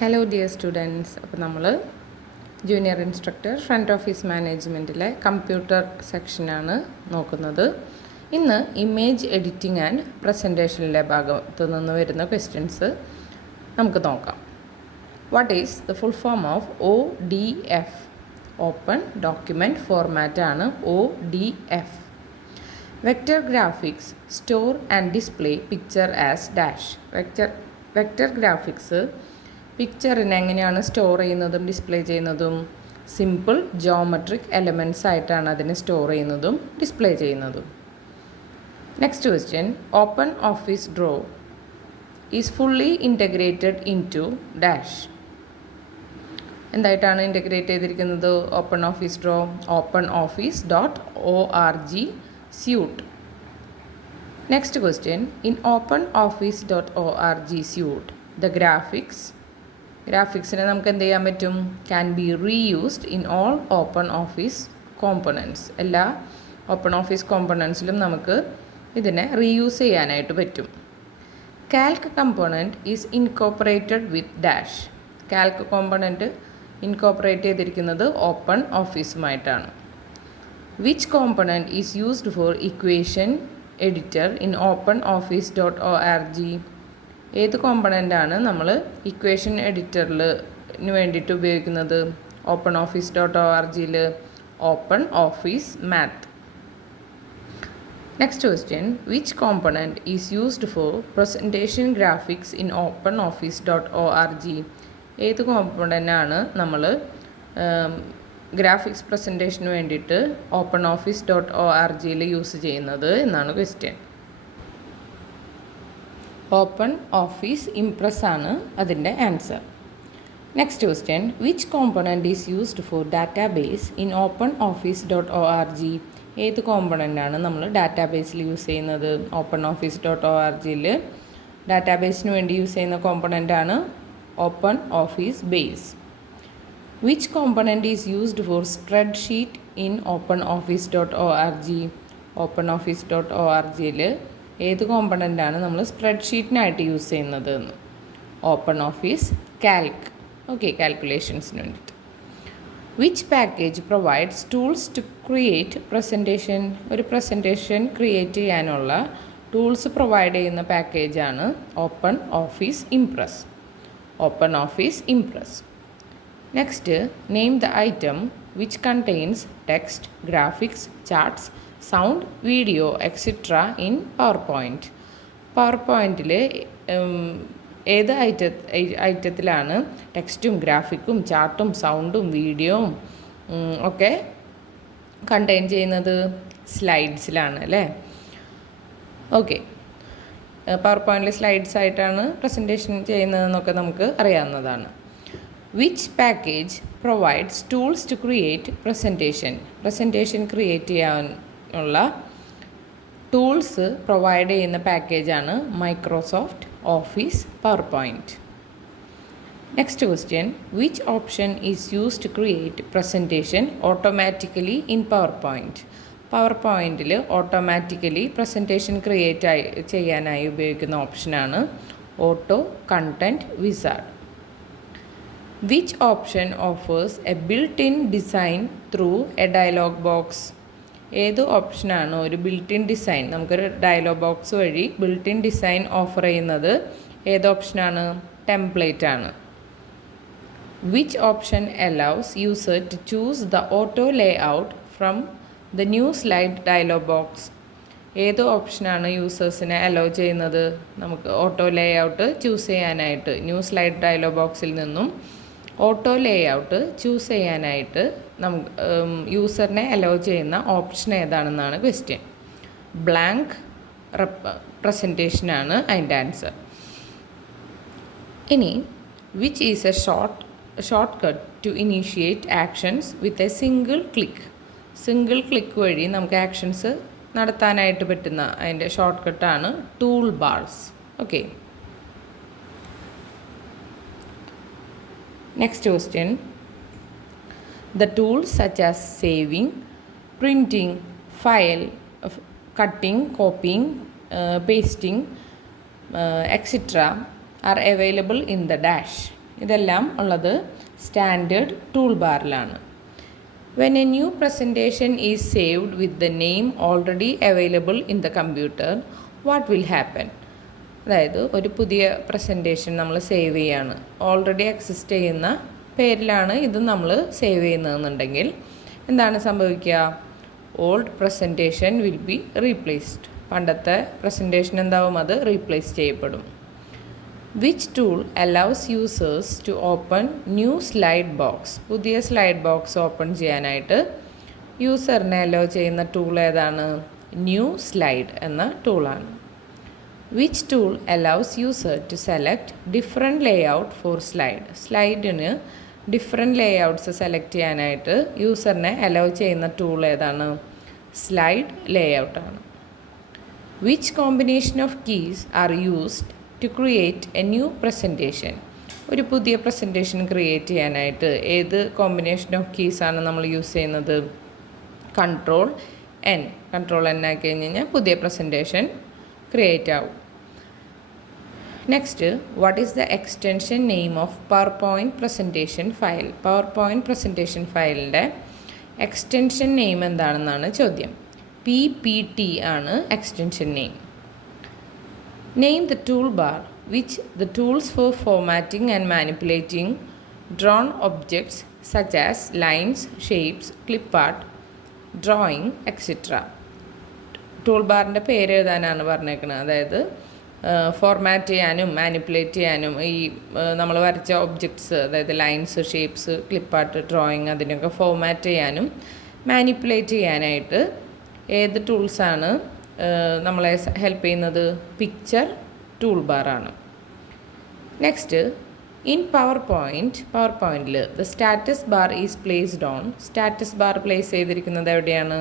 Hello dear students. അപ്പോൾ നമ്മൾ junior instructor front office മാനേജ്മെൻറ്റിലെ കമ്പ്യൂട്ടർ സെക്ഷനാണ് നോക്കുന്നത്. ഇന്ന് ഇമേജ് എഡിറ്റിംഗ് ആൻഡ് പ്രസൻറ്റേഷനിലെ ഭാഗത്തു നിന്ന് വരുന്ന ക്വസ്റ്റ്യൻസ് നമുക്ക് നോക്കാം. What is the full form of ODF? Open document format ആണ് ODF. Vector graphics store and display picture as dash. Vector graphics പിക്ചറിനെ എങ്ങനെയാണ് സ്റ്റോർ ചെയ്യുന്നതും ഡിസ്പ്ലേ ചെയ്യുന്നതും? സിമ്പിൾ ജോമെട്രിക് എലമെൻറ്റ്സ് ആയിട്ടാണ് അതിനെ സ്റ്റോർ ചെയ്യുന്നതും ഡിസ്പ്ലേ ചെയ്യുന്നതും. Next question, open office draw is fully integrated into dash. എന്തായിട്ടാണ് ഇൻറ്റഗ്രേറ്റ് ചെയ്തിരിക്കുന്നത് open office draw? OpenOffice.org suite. Next question, in OpenOffice.org suite the ഗ്രാഫിക്സിനെ നമുക്ക് എന്ത് ചെയ്യാൻ പറ്റും? Can be reused in all open office കോമ്പണൻറ്റ്സ്. എല്ലാ ഓപ്പൺ ഓഫീസ് കോമ്പണൻറ്റ്സിലും നമുക്ക് ഇതിനെ റീയൂസ് ചെയ്യാനായിട്ട് പറ്റും. Calc component is incorporated with dash. Calc component incorporate ചെയ്തിരിക്കുന്നത് ഓപ്പൺ ഓഫീസുമായിട്ടാണ്. Which component is used for equation editor in OpenOffice.org? ഏത് കോമ്പണൻ്റാണ് നമ്മൾ ഇക്വേഷൻ എഡിറ്ററിന് വേണ്ടിയിട്ട് ഉപയോഗിക്കുന്നത് OpenOffice.org? Open office math. Next question, which component is used four presentation graphics in OpenOffice.org? ഏത് കോമ്പണൻ്റാണ് നമ്മൾ ഗ്രാഫിക്സ് പ്രസൻറ്റേഷന് വേണ്ടിയിട്ട് OpenOffice.org യൂസ് ചെയ്യുന്നത് എന്നാണ് ക്വസ്റ്റ്യൻ. ഓപ്പൺ ഓഫീസ് ഇംപ്രസ് ആണ് അതിൻ്റെ answer. Next question, which component is used four database in OpenOffice.org? ഏത് കോമ്പണൻ്റാണ് നമ്മൾ ഡാറ്റാബേസിൽ യൂസ് ചെയ്യുന്നത് OpenOffice.org? ഡാറ്റാബേസിന് വേണ്ടി യൂസ് ചെയ്യുന്ന കോമ്പണൻ്റാണ് open office base. Which component is used for spreadsheet in OpenOffice.org? OpenOffice.org ഏത് കോമ്പണൻ്റാണ് നമ്മൾ സ്പ്രെഡ്ഷീറ്റിനായിട്ട് യൂസ് ചെയ്യുന്നത്? Open office calc. ഓക്കെ, കാൽക്കുലേഷൻസിന് വേണ്ടിയിട്ട്. Which package provides tools to create presentation? ഒരു പ്രസൻറ്റേഷൻ ക്രിയേറ്റ് ചെയ്യാനുള്ള ടൂൾസ് പ്രൊവൈഡ് ചെയ്യുന്ന പാക്കേജാണ് open office impress. Open office impress. Next, name the item which contains text, graphics, charts, sound, video etcetera in power point. Power പോയിൻറ്റിൽ ഏത് ഐറ്റത്തിലാണ് ടെക്സ്റ്റും ഗ്രാഫിക്കും ചാർട്ടും സൗണ്ടും വീഡിയോയും ഒക്കെ കണ്ടെയ്ൻ ചെയ്യുന്നത്? സ്ലൈഡ്സിലാണ് അല്ലേ? ഓക്കെ, പവർ പോയിൻറ്റിൽ സ്ലൈഡ്സ് ആയിട്ടാണ് പ്രസൻറ്റേഷൻ ചെയ്യുന്നതെന്നൊക്കെ നമുക്ക് അറിയാവുന്നതാണ്. Which package provides tools to create presentation? Presentation create ചെയ്യാനുള്ള ടൂൾസ് പ്രൊവൈഡ് ചെയ്യുന്ന പാക്കേജാണ് Microsoft office power point. Next question, which option is used to create presentation automatically in power point? Power പോയിൻറ്റിൽ automatically presentation create ചെയ്യാനായി ഉപയോഗിക്കുന്ന ഓപ്ഷനാണ് auto content wizard. Which option offers a built in design through a dialog box? ഏത് ഓപ്ഷനാണ് ഒരു built in design, നമുക്കൊരു dialog box വഴി built in design offer ചെയ്യുന്നത്? ഏത് ഓപ്ഷനാണ്? ടെംപ്ലേറ്റ് ആണ്. Which option allows user to choose the auto layout from the new slide dialog box? ഏത് ഓപ്ഷനാണ് യൂസേഴ്സിനെ അലോ ചെയ്യുന്നത് നമുക്ക് ഓട്ടോ ലേ ഔട്ട് ചൂസ് ചെയ്യാനായിട്ട്? ന്യൂ സ്ലൈഡ് ഡയലോഗ് ബോക്സിൽ നിന്നും ഓട്ടോ ലേ ഔട്ട് ചൂസ് ചെയ്യാനായിട്ട് നമുക്ക് യൂസറിനെ അലോ ചെയ്യുന്ന ഓപ്ഷൻ ഏതാണെന്നാണ് ക്വസ്റ്റ്യൻ. ബ്ലാങ്ക് പ്രസൻറ്റേഷനാണ് അതിൻ്റെ ആൻസർ. ഇനി, which is a shortcut to initiate actions with a single click? Single click വഴി നമുക്ക് ആക്ഷൻസ് നടത്താനായിട്ട് പറ്റുന്ന അതിൻ്റെ ഷോർട്ട് കട്ടാണ് tool bars. Okay, next question, the tools such as saving, printing, file, cutting, copying, pasting, etc. are available in the dash. ഇതെല്ലാം ഉള്ളത് standard tool ബാറിലാണ്. When a new presentation is saved with the name already available in the computer, what will happen? അതായത് ഒരു പുതിയ presentation നമ്മൾ save ചെയ്യാണ്, already exist ചെയ്യുന്ന പേരിലാണ് ഇത് നമ്മൾ സേവ് ചെയ്യുന്നതെന്നുണ്ടെങ്കിൽ എന്താണ് സംഭവിക്കുക? Old presentation will be replaced. പണ്ടത്തെ പ്രസൻറ്റേഷൻ എന്താവും? അത് റീപ്ലേസ് ചെയ്യപ്പെടും. Which tool allows users to open new slide box? പുതിയ സ്ലൈഡ് ബോക്സ് ഓപ്പൺ ചെയ്യാനായിട്ട് യൂസറിനെ അലോ ചെയ്യുന്ന ടൂൾ ഏതാണ്? ന്യൂ സ്ലൈഡ് എന്ന ടൂളാണ്. Which tool allows user to select different layout for slide? സ്ലൈഡിന് ഡിഫറെൻറ്റ് ലേഔട്ട്സ് സെലക്ട് ചെയ്യാനായിട്ട് യൂസറിനെ അലോ ചെയ്യുന്ന ടൂൾ ഏതാണ്? സ്ലൈഡ് ലേഔട്ടാണ്. Which combination of keys are used to create a new presentation? ഒരു പുതിയ പ്രസൻറ്റേഷൻ ക്രിയേറ്റ് ചെയ്യാനായിട്ട് ഏത് കോമ്പിനേഷൻ ഓഫ് കീസാണ് നമ്മൾ യൂസ് ചെയ്യുന്നത്? Control N. കൺട്രോൾ എൻ ആക്കി കഴിഞ്ഞ് കഴിഞ്ഞാൽ പുതിയ പ്രസൻറ്റേഷൻ ക്രിയേറ്റ് ആവും. Next, what is the extension name of power point presentation file? Power point presentation ഫയലിൻ്റെ എക്സ്റ്റൻഷൻ നെയിം എന്താണെന്നാണ് ചോദ്യം. PPT ആണ് extension name. Name the toolbar which the tools for formatting and manipulating drawn objects such as lines, shapes, clip art, drawing, etc. ടൂൾബാറിൻ്റെ പേര് എഴുതാനാണ് പറഞ്ഞേക്കുന്നത്. അതായത് format ചെയ്യാനും manipulate ചെയ്യാനും ഈ നമ്മൾ വരച്ച ഒബ്ജക്ട്സ്, അതായത് ലൈൻസ്, ഷേപ്സ്, ക്ലിപ്പാർട്ട്, ഡ്രോയിങ്, അതിനൊക്കെ ഫോർമാറ്റ് ചെയ്യാനും മാനിപ്പുലേറ്റ് ചെയ്യാനായിട്ട് ഏത് ടൂൾസാണ് നമ്മളെ ഹെൽപ്പ് ചെയ്യുന്നത്? പിക്ചർ ടൂൾ ബാറാണ്. നെക്സ്റ്റ്, ഇൻ പവർ പോയിൻറ്റിൽ the status bar is placed on. Status bar place ചെയ്തിരിക്കുന്നത് എവിടെയാണ്?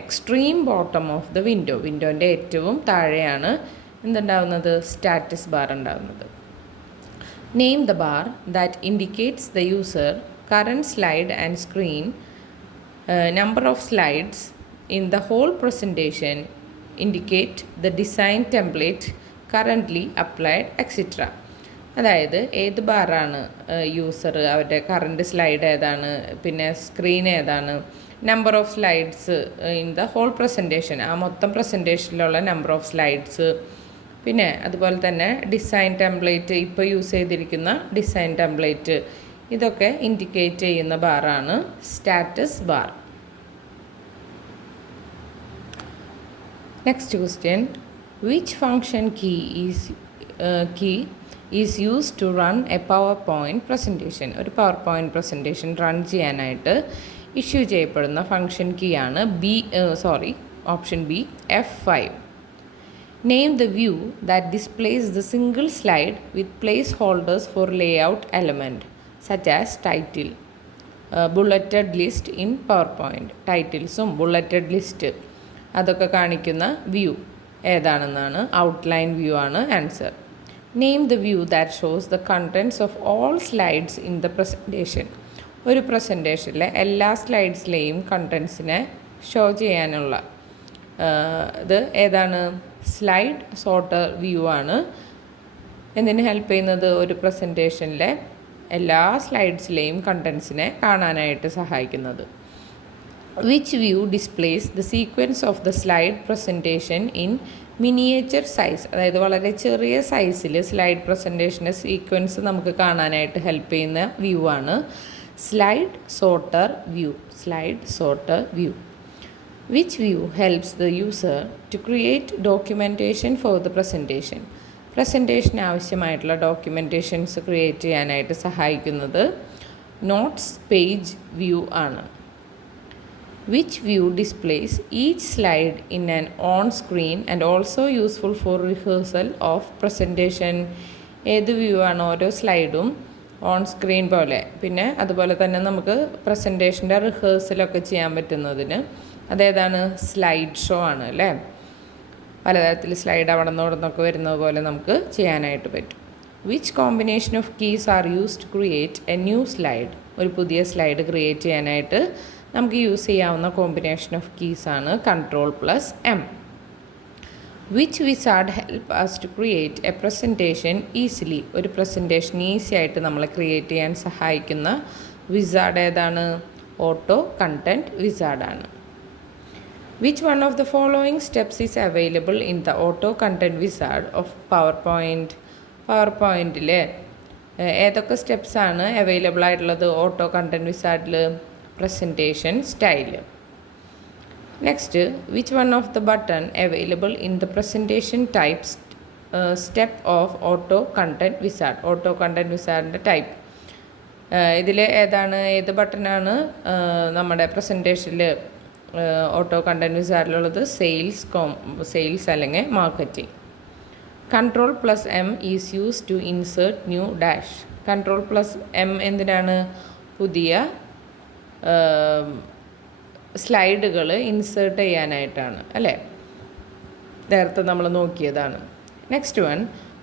Extreme bottom of the window. വിൻഡോൻ്റെ ഏറ്റവും താഴെയാണ് എന്തുണ്ടാവുന്നത്? സ്റ്റാറ്റസ് ബാർ ഉണ്ടാവുന്നത്. Name the bar that indicates the user current slide and screen, number of slides in the whole presentation, indicate the design template currently applied, etc. അതായത് ഏത് ബാറാണ് user, അവരുടെ current slide ഏതാണ്, പിന്നെ സ്ക്രീൻ ഏതാണ്, number of slides in the whole presentation, ആ മൊത്തം പ്രസൻറ്റേഷനിലുള്ള നമ്പർ ഓഫ് സ്ലൈഡ്സ്, പിന്നെ അതുപോലെ തന്നെ ഡിസൈൻ ടെംപ്ലേറ്റ്, ഇപ്പോൾ യൂസ് ചെയ്തിരിക്കുന്ന ഡിസൈൻ ടെംപ്ലേറ്റ്, ഇതൊക്കെ ഇൻഡിക്കേറ്റ് ചെയ്യുന്ന ബാറാണ് status bar. Next question, which function key is used to run a PowerPoint presentation? ഒരു PowerPoint presentation റൺ ചെയ്യാനായിട്ട് ഇഷ്യൂ ചെയ്യപ്പെടുന്ന ഫംഗ്ഷൻ കീ ആണ് option B F5. Name the view that displays the single slide with placeholders for layout element such as title, bulleted list in PowerPoint. ടൈറ്റിൽസും bulleted list അതൊക്കെ കാണിക്കുന്ന view ഏതാണെന്നാണ്? Outline view ആണ് answer. Name the view that shows the contents of all slides in the presentation. ഒരു പ്രസൻറ്റേഷനിലെ എല്ലാ സ്ലൈഡ്സിലെയും കണ്ടൻറ്റ്സിനെ show ചെയ്യാനുള്ള ഇത് ഏതാണ്? സ്ലൈഡ് സോർട്ടർ വ്യൂ ആണ്. എന്തിന് ഹെൽപ്പ് ചെയ്യുന്നത്? ഒരു പ്രസൻറ്റേഷനിലെ എല്ലാ സ്ലൈഡ്സിലെയും കണ്ടൻറ്റ്സിനെ കാണാനായിട്ട് സഹായിക്കുന്നത്. Which view displays the sequence of the slide presentation in miniature size? അതായത് വളരെ ചെറിയ സൈസിൽ സ്ലൈഡ് പ്രസൻറ്റേഷൻ്റെ സീക്വൻസ് നമുക്ക് കാണാനായിട്ട് ഹെൽപ്പ് ചെയ്യുന്ന വ്യൂ ആണ് slide sorter view. Slide sorter view. Which view helps the user to create documentation for the presentation? പ്രസൻറ്റേഷന് ആവശ്യമായിട്ടുള്ള documentations create ചെയ്യാനായിട്ട് സഹായിക്കുന്നത് നോട്ട്സ് പേജ് വ്യൂ ആണ്. Which view displays each slide in an on-screen and also useful for rehearsal of presentation? ഏത് view ആണ്? ഓരോ സ്ലൈഡും on screen പോലെ, പിന്നെ അതുപോലെ തന്നെ നമുക്ക് പ്രസൻറ്റേഷൻ്റെ റിഹേഴ്സലൊക്കെ ചെയ്യാൻ പറ്റുന്നതിന് അതേതാണ്? സ്ലൈഡ് ഷോ ആണ് അല്ലേ. പലതരത്തിൽ സ്ലൈഡ് അവിടെ നിന്നൊക്കെ വരുന്നത് പോലെ നമുക്ക് ചെയ്യാനായിട്ട് പറ്റും. Which combination of keys are used to create a new slide? ഒരു പുതിയ സ്ലൈഡ് ക്രിയേറ്റ് ചെയ്യാനായിട്ട് നമുക്ക് യൂസ് ചെയ്യാവുന്ന കോമ്പിനേഷൻ ഓഫ് കീസാണ് Ctrl+M. Which wizard help us to create a presentation easily. ഒരു പ്രസൻറ്റേഷൻ ഈസി ആയിട്ട് നമ്മളെ ക്രിയേറ്റ് ചെയ്യാൻ സഹായിക്കുന്ന വിസാർഡ് ഏതാണ്? ഓട്ടോ കണ്ടൻറ്റ് വിസാർഡാണ്. Which one of the following steps is available in the auto content wizard of power point? Power പോയിൻറ്റിൽ ഏതൊക്കെ സ്റ്റെപ്സാണ് അവൈലബിൾ ആയിട്ടുള്ളത് ഓട്ടോ കണ്ടൻറ്റ് വിസാർഡിൽ? Presentation style. Next, which one of the button available in the presentation type step of auto content wizard? Auto content വിസാർഡിൻ്റെ type ഇതിൽ ഏത് ബട്ടനാണ് നമ്മുടെ പ്രസൻറ്റേഷനിൽ ഓട്ടോ കണ്ടൻറ്റ് വിസാർഡിലുള്ളത്? സെയിൽസ് അല്ലെങ്കിൽ marketing. Ctrl+M is use to insert new dash. Ctrl+M എന്തിനാണ്? പുതിയ സ്ലൈഡുകൾ ഇൻസേർട്ട് ചെയ്യാനായിട്ടാണ് അല്ലേ? നേരത്തെ നമ്മൾ നോക്കിയതാണ്. Next one,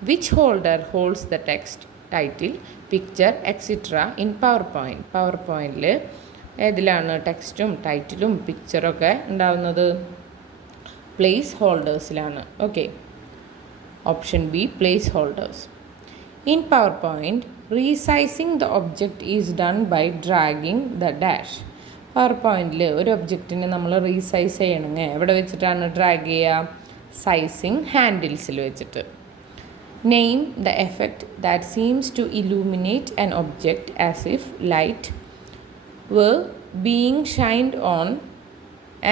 which holder holds the text, title, picture etcetera in power point? Power പോയിൻറ്റിൽ ഏതിലാണ് ടെക്സ്റ്റും ടൈറ്റിലും പിക്ചറൊക്കെ ഉണ്ടാവുന്നത്? പ്ലേസ് ഹോൾഡേഴ്സിലാണ്. Okay, option B place holders. In power point resizing the object is done by dragging the dash. Power പോയിൻറ്റിൽ ഒരു ഒബ്ജക്റ്റിനെ നമ്മൾ റീസൈസ് ചെയ്യണമെങ്കിൽ എവിടെ വെച്ചിട്ടാണ് ഡ്രാഗ് ചെയ്യുക? സൈസിങ് ഹാൻഡിൽസിൽ വെച്ചിട്ട്. Name the effect that seems to illuminate an object as if light were being shined on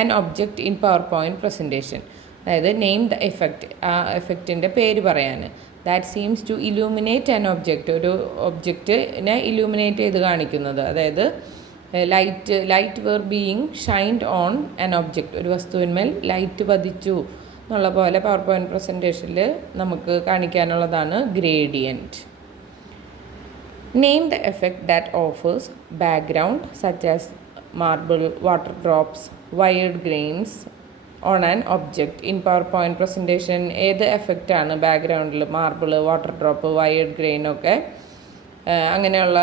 an object in PowerPoint presentation. അതായത് നെയിം ദ എഫക്റ്റ്, ആ എഫക്റ്റിൻ്റെ പേര് പറയാൻ. That seems to illuminate an object, ഒരു ഒബ്ജക്റ്റിനെ illuminate ചെയ്ത് കാണിക്കുന്നത്. അതായത് light where being shined on an object, ഒരു വസ്തുവിന്മേൽ ലൈറ്റ് പതിച്ചു എന്നുള്ള പോലെ പവർ പോയിൻറ്റ് പ്രസൻറ്റേഷനിൽ നമുക്ക് കാണിക്കാനുള്ളതാണ് gradient. Name the effect that offers background such as marble, water drops, wired grains on an object in PowerPoint presentation. ഏത് എഫക്റ്റാണ് ബാക്ക്ഗ്രൗണ്ടിൽ? Marble, water drop, wired grain ഒക്കെ അങ്ങനെയുള്ള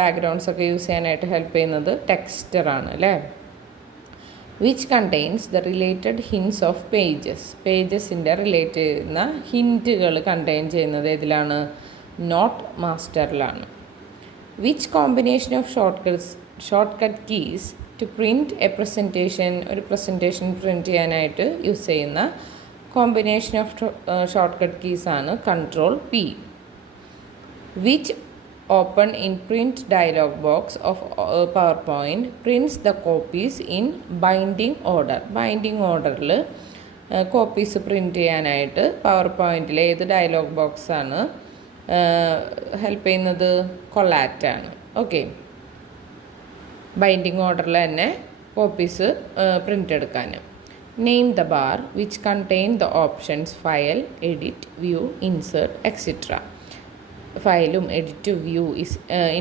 ബാക്ക്ഗ്രൗണ്ട്സ് ഒക്കെ യൂസ് ചെയ്യാനായിട്ട് ഹെൽപ്പ് ചെയ്യുന്നത് ടെക്സ്റ്ററാണ് അല്ലേ? Which contains the related hints of pages. പേജസിൻ്റെ റിലേറ്റ് ചെയ്യുന്ന ഹിൻറ്റുകൾ കണ്ടെയ്ൻ ചെയ്യുന്നത് ഏതിലാണ്? നോട്ട് മാസ്റ്ററിലാണ്. Which combination of shortcut keys to print a presentation. ഒരു പ്രസൻറ്റേഷൻ പ്രിൻറ്റ് ചെയ്യാനായിട്ട് യൂസ് ചെയ്യുന്ന കോമ്പിനേഷൻ ഓഫ് ഷോർട്ട്കട്ട് കീസാണ് Ctrl+P. Which open in print dialog box of power point prints the copies in binding order. Binding ഓർഡറിൽ copies print ചെയ്യാനായിട്ട് പവർ പോയിൻറ്റിൽ ഏത് dialog ബോക്സാണ് help ചെയ്യുന്നത്? കൊളാറ്റാണ്. ഓക്കെ, ബൈൻഡിങ് ഓർഡറിൽ തന്നെ കോപ്പീസ് പ്രിൻ്റ് എടുക്കാൻ. Name the bar which contain the options file, edit, view, insert etcetera. ഫയലും എഡിറ്റ്, വ്യൂ,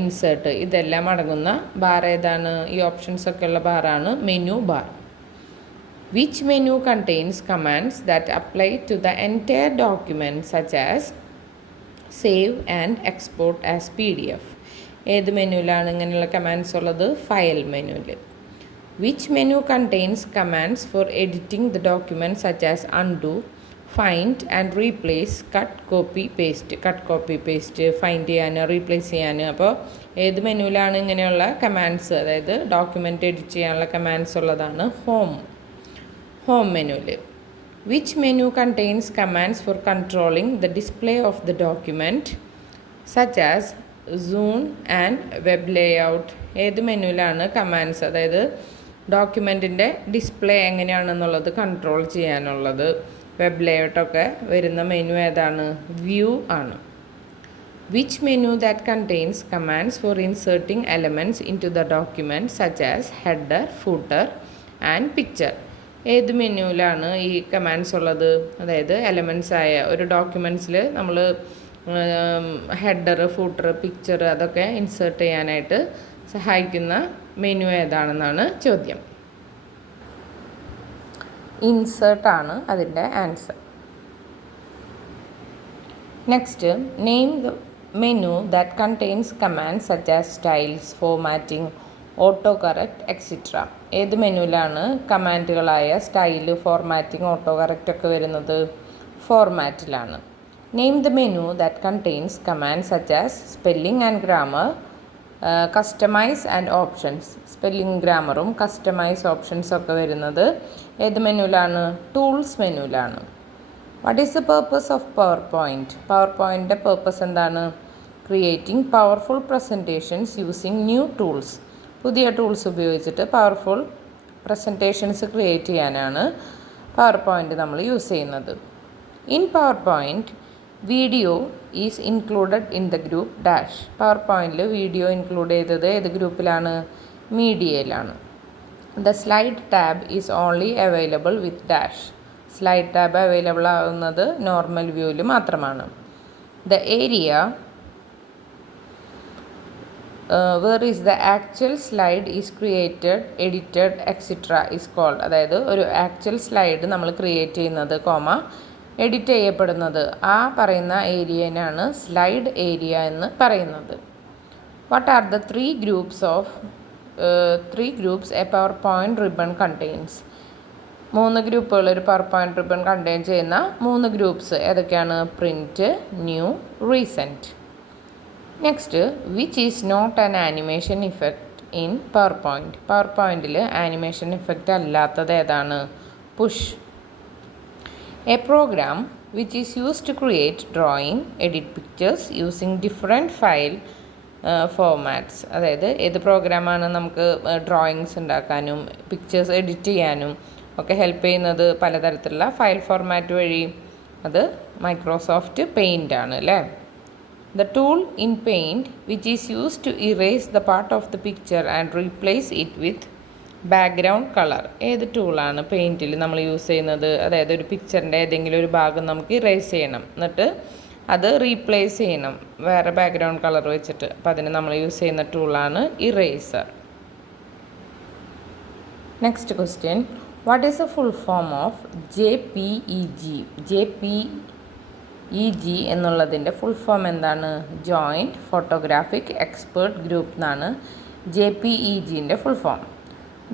ഇൻസേർട്ട് ഇതെല്ലാം അടങ്ങുന്ന ബാർ ഏതാണ്? ഈ ഓപ്ഷൻസ് ഒക്കെ ഉള്ള ബാറാണ് menu bar. Which menu contains commands that apply to the entire document such as save and export as PDF. ഏത് മെനുവിലാണ് ഇങ്ങനെയുള്ള കമാൻഡ്സ് ഉള്ളത്? ഫയൽ മെനുവിൽ. Which menu contains commands for editing the document such as undo, find and replace, cut copy paste find ചെയ്യാൻ, replace ചെയ്യാൻ. അപ്പോൾ ഏത് മെനുവിലാണ് ഇങ്ങനെയുള്ള കമാൻഡ്സ്, അതായത് ഡോക്യുമെൻറ്റ് എഡിറ്റ് ചെയ്യാനുള്ള കമാൻഡ്സ് ഉള്ളതാണ് ഹോം മെനുവിൽ. Which menu contains commands for controlling the display of the document such as zoom and web layout? ഏത് മെനുവിലാണ് കമാൻഡ്സ്, അതായത് ഡോക്യുമെൻറ്റിൻ്റെ ഡിസ്പ്ലേ എങ്ങനെയാണെന്നുള്ളത് കൺട്രോൾ ചെയ്യാനുള്ളത്? വെബ് ലേഔട്ടൊക്കെ വരുന്ന മെനു ഏതാണ്? വ്യൂ ആണ്. Which menu that contains commands for inserting elements into the document such as header, footer and picture? ഏത് മെനുവിലാണ് ഈ commands ഉള്ളത്? അതായത് എലമെൻറ്റ്സ് ആയ ഒരു ഡോക്യുമെൻറ്റ്സിൽ നമ്മൾ ഹെഡർ, ഫൂട്ടർ, പിക്ചർ അതൊക്കെ ഇൻസേർട്ട് ചെയ്യാനായിട്ട് സഹായിക്കുന്ന മെനു ഏതാണെന്നാണ് ചോദ്യം. ഇൻസേർട്ടാണ് അതിൻ്റെ answer. Next, name the menu that contains commands such as styles, formatting, autocorrect etcetera. ഏത് മെനുവിലാണ് കമാൻഡുകളായ സ്റ്റൈല്, ഫോർമാറ്റിംഗ്, ഓട്ടോ കറക്റ്റ് ഒക്കെ വരുന്നത്? ഫോർമാറ്റിലാണ്. Name the menu that contains command such as spelling and grammar, customise and options. Spelling ഗ്രാമറും customise options ഒക്കെ വരുന്നത് ഏത് മെനുവിലാണ്? ടൂൾസ് മെനുവിലാണ്. What is the purpose of power point? പവർ പോയിൻറ്റിൻ്റെ പേർപ്പസ് എന്താണ്? Creating powerful presentations using new tools. പുതിയ ടൂൾസ് ഉപയോഗിച്ചിട്ട് പവർഫുൾ പ്രസൻറ്റേഷൻസ് ക്രിയേറ്റ് ചെയ്യാനാണ് പവർ പോയിൻറ്റ് നമ്മൾ യൂസ് ചെയ്യുന്നത്. In power point video is included in the group dash. Power പോയിൻറ്റിൽ video include ചെയ്തത് ഏത് ഗ്രൂപ്പിലാണ്? മീഡിയയിലാണ്. The slide tab is only available with dash. Slide tab available ആവുന്നത് നോർമൽ വ്യൂവിൽ മാത്രമാണ്. The area where is the actual slide is created, edited etcetera is called. അതായത് ഒരു ആക്ച്വൽ സ്ലൈഡ് നമ്മൾ ക്രിയേറ്റ് ചെയ്യുന്നത് എഡിറ്റ് ചെയ്യപ്പെടുന്നത് ആ പറയുന്ന ഏരിയനാണ് സ്ലൈഡ് ഏരിയ എന്ന് പറയുന്നത്. What are the three groups A power point ribbon contains? 3 ഗ്രൂപ്പുകൾ ഒരു പവർ പോയിൻറ്റ് റിബൺ കണ്ടെയ്ൻ ചെയ്യുന്ന 3 ഗ്രൂപ്പ്സ് ഏതൊക്കെയാണ്? Print, new, recent. Next, which is not an animation effect in power point? Power പോയിൻറ്റിൽ animation effect അല്ലാത്തത് ഏതാണ്? Push. A program which is used to create drawing, edit pictures using different file formats. അതായത് ഏത് പ്രോഗ്രാമാണ് നമുക്ക് drawings ഉണ്ടാക്കാനും pictures edit ചെയ്യാനും ഒക്കെ ഹെൽപ്പ് ചെയ്യുന്നത് പലതരത്തിലുള്ള ഫയൽ ഫോർമാറ്റ് വഴി? അത് മൈക്രോസോഫ്റ്റ് പെയിൻ്റ് ആണ് അല്ലേ. The tool in Paint which is used to erase the part of the picture and replace it with background colour. ഏത് ടൂളാണ് പെയിൻറ്റിൽ നമ്മൾ യൂസ് ചെയ്യുന്നത്? അതായത് ഒരു പിക്ചറിൻ്റെ ഏതെങ്കിലും ഒരു ഭാഗം നമുക്ക് ഇറേസ് ചെയ്യണം, എന്നിട്ട് അത് റീപ്ലേസ് ചെയ്യണം വേറെ ബാക്ക്ഗ്രൗണ്ട് കളർ വെച്ചിട്ട്. അപ്പോൾ അതിന് നമ്മൾ യൂസ് ചെയ്യുന്ന ടൂളാണ് eraser. Next question, what is a full form of JPEG? JPEG എന്നുള്ളതിൻ്റെ ഫുൾ ഫോം എന്താണ്? ജോയിൻറ്റ് ഫോട്ടോഗ്രാഫിക് എക്സ്പേർട്ട് ഗ്രൂപ്പ് എന്നാണ് JPEGൻ്റെ full form.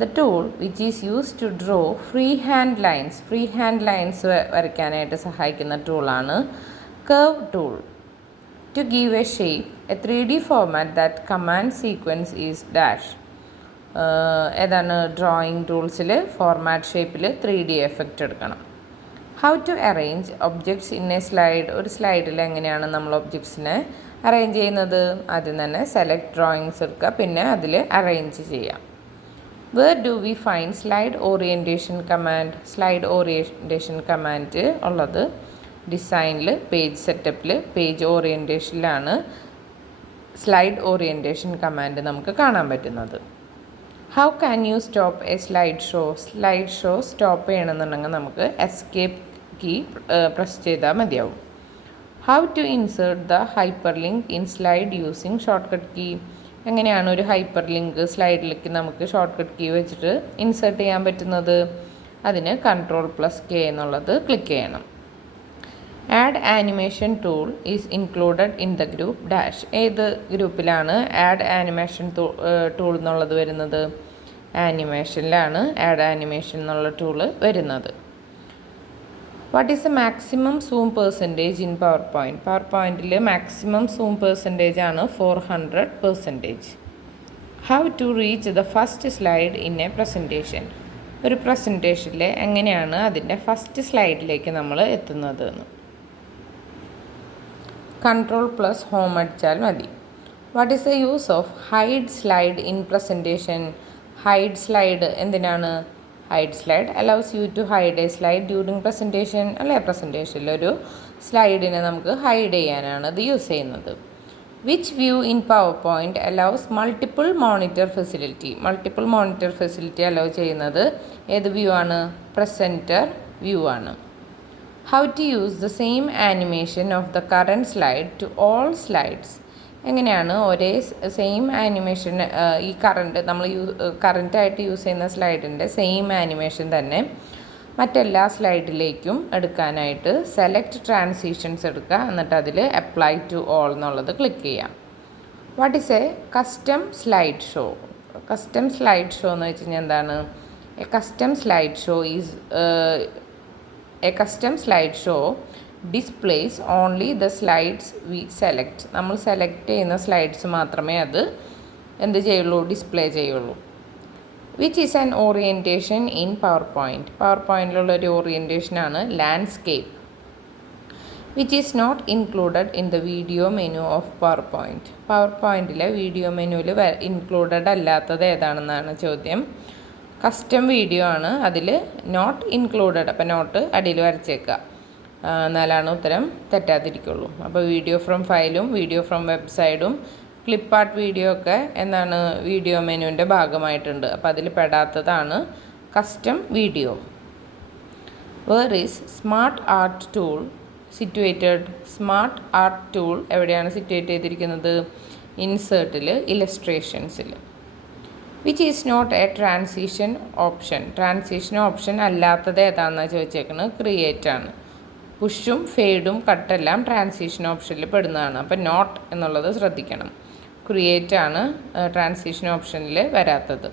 The tool which is used to draw freehand lines വരയ്ക്കാനായിട്ട് സഹായിക്കുന്ന ടൂളാണ് curve tool. To give a shape, a 3D format that command sequence is dash. ഏതാണ്? Drawing ടൂൾസിൽ format ഷേപ്പിൽ 3D effect എടുക്കണം. How to arrange objects in a slide? ഒരു സ്ലൈഡിൽ എങ്ങനെയാണ് നമ്മൾ ഒബ്ജക്ട്സിനെ അറേഞ്ച് ചെയ്യുന്നത്? ആദ്യം തന്നെ സെലക്ട് ഡ്രോയിങ്സ് എടുക്കുക, പിന്നെ അതിൽ അറേഞ്ച് ചെയ്യാം. Where do we find slide orientation command? Slide orientation command ഉള്ളത് ഡിസൈനിൽ, പേജ് സെറ്റപ്പിൽ, പേജ് ഓറിയൻറ്റേഷനിലാണ് സ്ലൈഡ് ഓറിയൻറ്റേഷൻ കമാൻഡ് നമുക്ക് കാണാൻ പറ്റുന്നത്. How can you stop a slide show? Slide show stop ചെയ്യണമെന്നുണ്ടെങ്കിൽ നമുക്ക് എസ്കേപ്പ് കീ പ്രസ് ചെയ്താൽ മതിയാവും. How to insert the hyperlink in slide using shortcut key? എങ്ങനെയാണ് ഒരു ഹൈപ്പർ ലിങ്ക് സ്ലൈഡിലേക്ക് നമുക്ക് ഷോർട്ട് കട്ട് കീ വെച്ചിട്ട് ഇൻസേർട്ട് ചെയ്യാൻ പറ്റുന്നത്? അതിന് Ctrl+K എന്നുള്ളത് ക്ലിക്ക് ചെയ്യണം. Add animation tool is included in the group dash. ഏത് ഗ്രൂപ്പിലാണ് ആഡ് ആനിമേഷൻ ടൂൾ എന്നുള്ളത് വരുന്നത്? ആനിമേഷനിലാണ് ആഡ് ആനിമേഷൻ എന്നുള്ള ടൂള് വരുന്നത്. What is the maximum zoom percentage in power point? Power പോയിൻറ്റിൽ മാക്സിമം സൂം പെർസെൻറ്റേജ് ആണ് 400%. How to reach the first slide in a presentation? ഒരു പ്രസൻറ്റേഷനിൽ എങ്ങനെയാണ് അതിൻ്റെ ഫസ്റ്റ് സ്ലൈഡിലേക്ക് നമ്മൾ എത്തുന്നത്? Ctrl+Home അടിച്ചാൽ മതി. What is the use of hide slide in presentation? Hide slide എന്തിനാണ്? Hide slide allows you to hide a slide during presentation. അല്ലേ, പ്രസൻറ്റേഷനിൽ ഒരു സ്ലൈഡിനെ നമുക്ക് ഹൈഡ് ചെയ്യാനാണ് ഇത് യൂസ് ചെയ്യുന്നത്. Which view in power point allows multiple monitor facility? Multiple monitor facility allow ചെയ്യുന്നത് ഏത് വ്യൂ ആണ്? പ്രസൻറ്റർ വ്യൂ ആണ്. How to use the same animation of the current slide to all slides? എങ്ങനെയാണ് ഒരേ same animation ഈ നമ്മൾ കറൻറ്റായിട്ട് use ചെയ്യുന്ന സ്ലൈഡിൻ്റെ same animation തന്നെ മറ്റെല്ലാ സ്ലൈഡിലേക്കും എടുക്കാനായിട്ട് സെലക്ട് ട്രാൻസിഷൻസ് എടുക്കുക, എന്നിട്ട് അതിൽ അപ്ലൈ ടു ഓൾ എന്നുള്ളത് ക്ലിക്ക് ചെയ്യാം. What is a custom slide show? Custom slide show എന്ന് വെച്ച് കഴിഞ്ഞാൽ എന്താണ്? A custom slide show is a custom slide show displays only the slides we select. നമ്മൾ സെലക്ട് ചെയ്യുന്ന സ്ലൈഡ്സ് മാത്രമേ അത് എന്ത് ചെയ്യുള്ളൂ, ഡിസ്പ്ലേ ചെയ്യുള്ളൂ. Which is an orientation in power point. പവർ പോയിൻറ്റിലുള്ളൊരു ഓറിയൻറ്റേഷനാണ് landscape. Which is not included in the video menu of power point. Power പോയിൻറ്റിലെ video മെനുവിൽ ഇൻക്ലൂഡഡ് അല്ലാത്തത് ഏതാണെന്നാണ് ചോദ്യം. കസ്റ്റം വീഡിയോ ആണ് അതിൽ നോട്ട് ഇൻക്ലൂഡഡ്. അപ്പോൾ നോട്ട് അടിയിൽ വരച്ചേക്കുക, എന്നാലാണ് ഉത്തരം തെറ്റാതിരിക്കുള്ളൂ. അപ്പോൾ വീഡിയോ ഫ്രം ഫയലും വീഡിയോ ഫ്രം വെബ്സൈറ്റും ക്ലിപ്പ് ആർട്ട് വീഡിയോ ഒക്കെ എന്താണ് വീഡിയോ മെനുവിൻ്റെ ഭാഗമായിട്ടുണ്ട്. അപ്പോൾ അതിൽ പെടാത്തതാണ് custom video. Where is SmartArt tool situated. SmartArt tool എവിടെയാണ് സിറ്റുവേറ്റ് ചെയ്തിരിക്കുന്നത്? ഇൻസേർട്ടിൽ, ഇലസ്ട്രേഷൻസിൽ. Which is not a transition option. Transition option അല്ലാത്തത് ഏതാണെന്നാണ് ചോദിച്ചേക്കുന്നത്? ക്രിയേറ്റ് ആണ്. പുഷും ഫേഡും കട്ടെല്ലാം ട്രാൻസിഷൻ ഓപ്ഷനിൽ പെടുന്നതാണ്. അപ്പം നോട്ട് എന്നുള്ളത് ശ്രദ്ധിക്കണം. ക്രിയേറ്റ് ആണ് ട്രാൻസിഷൻ ഓപ്ഷനിൽ വരാത്തത്.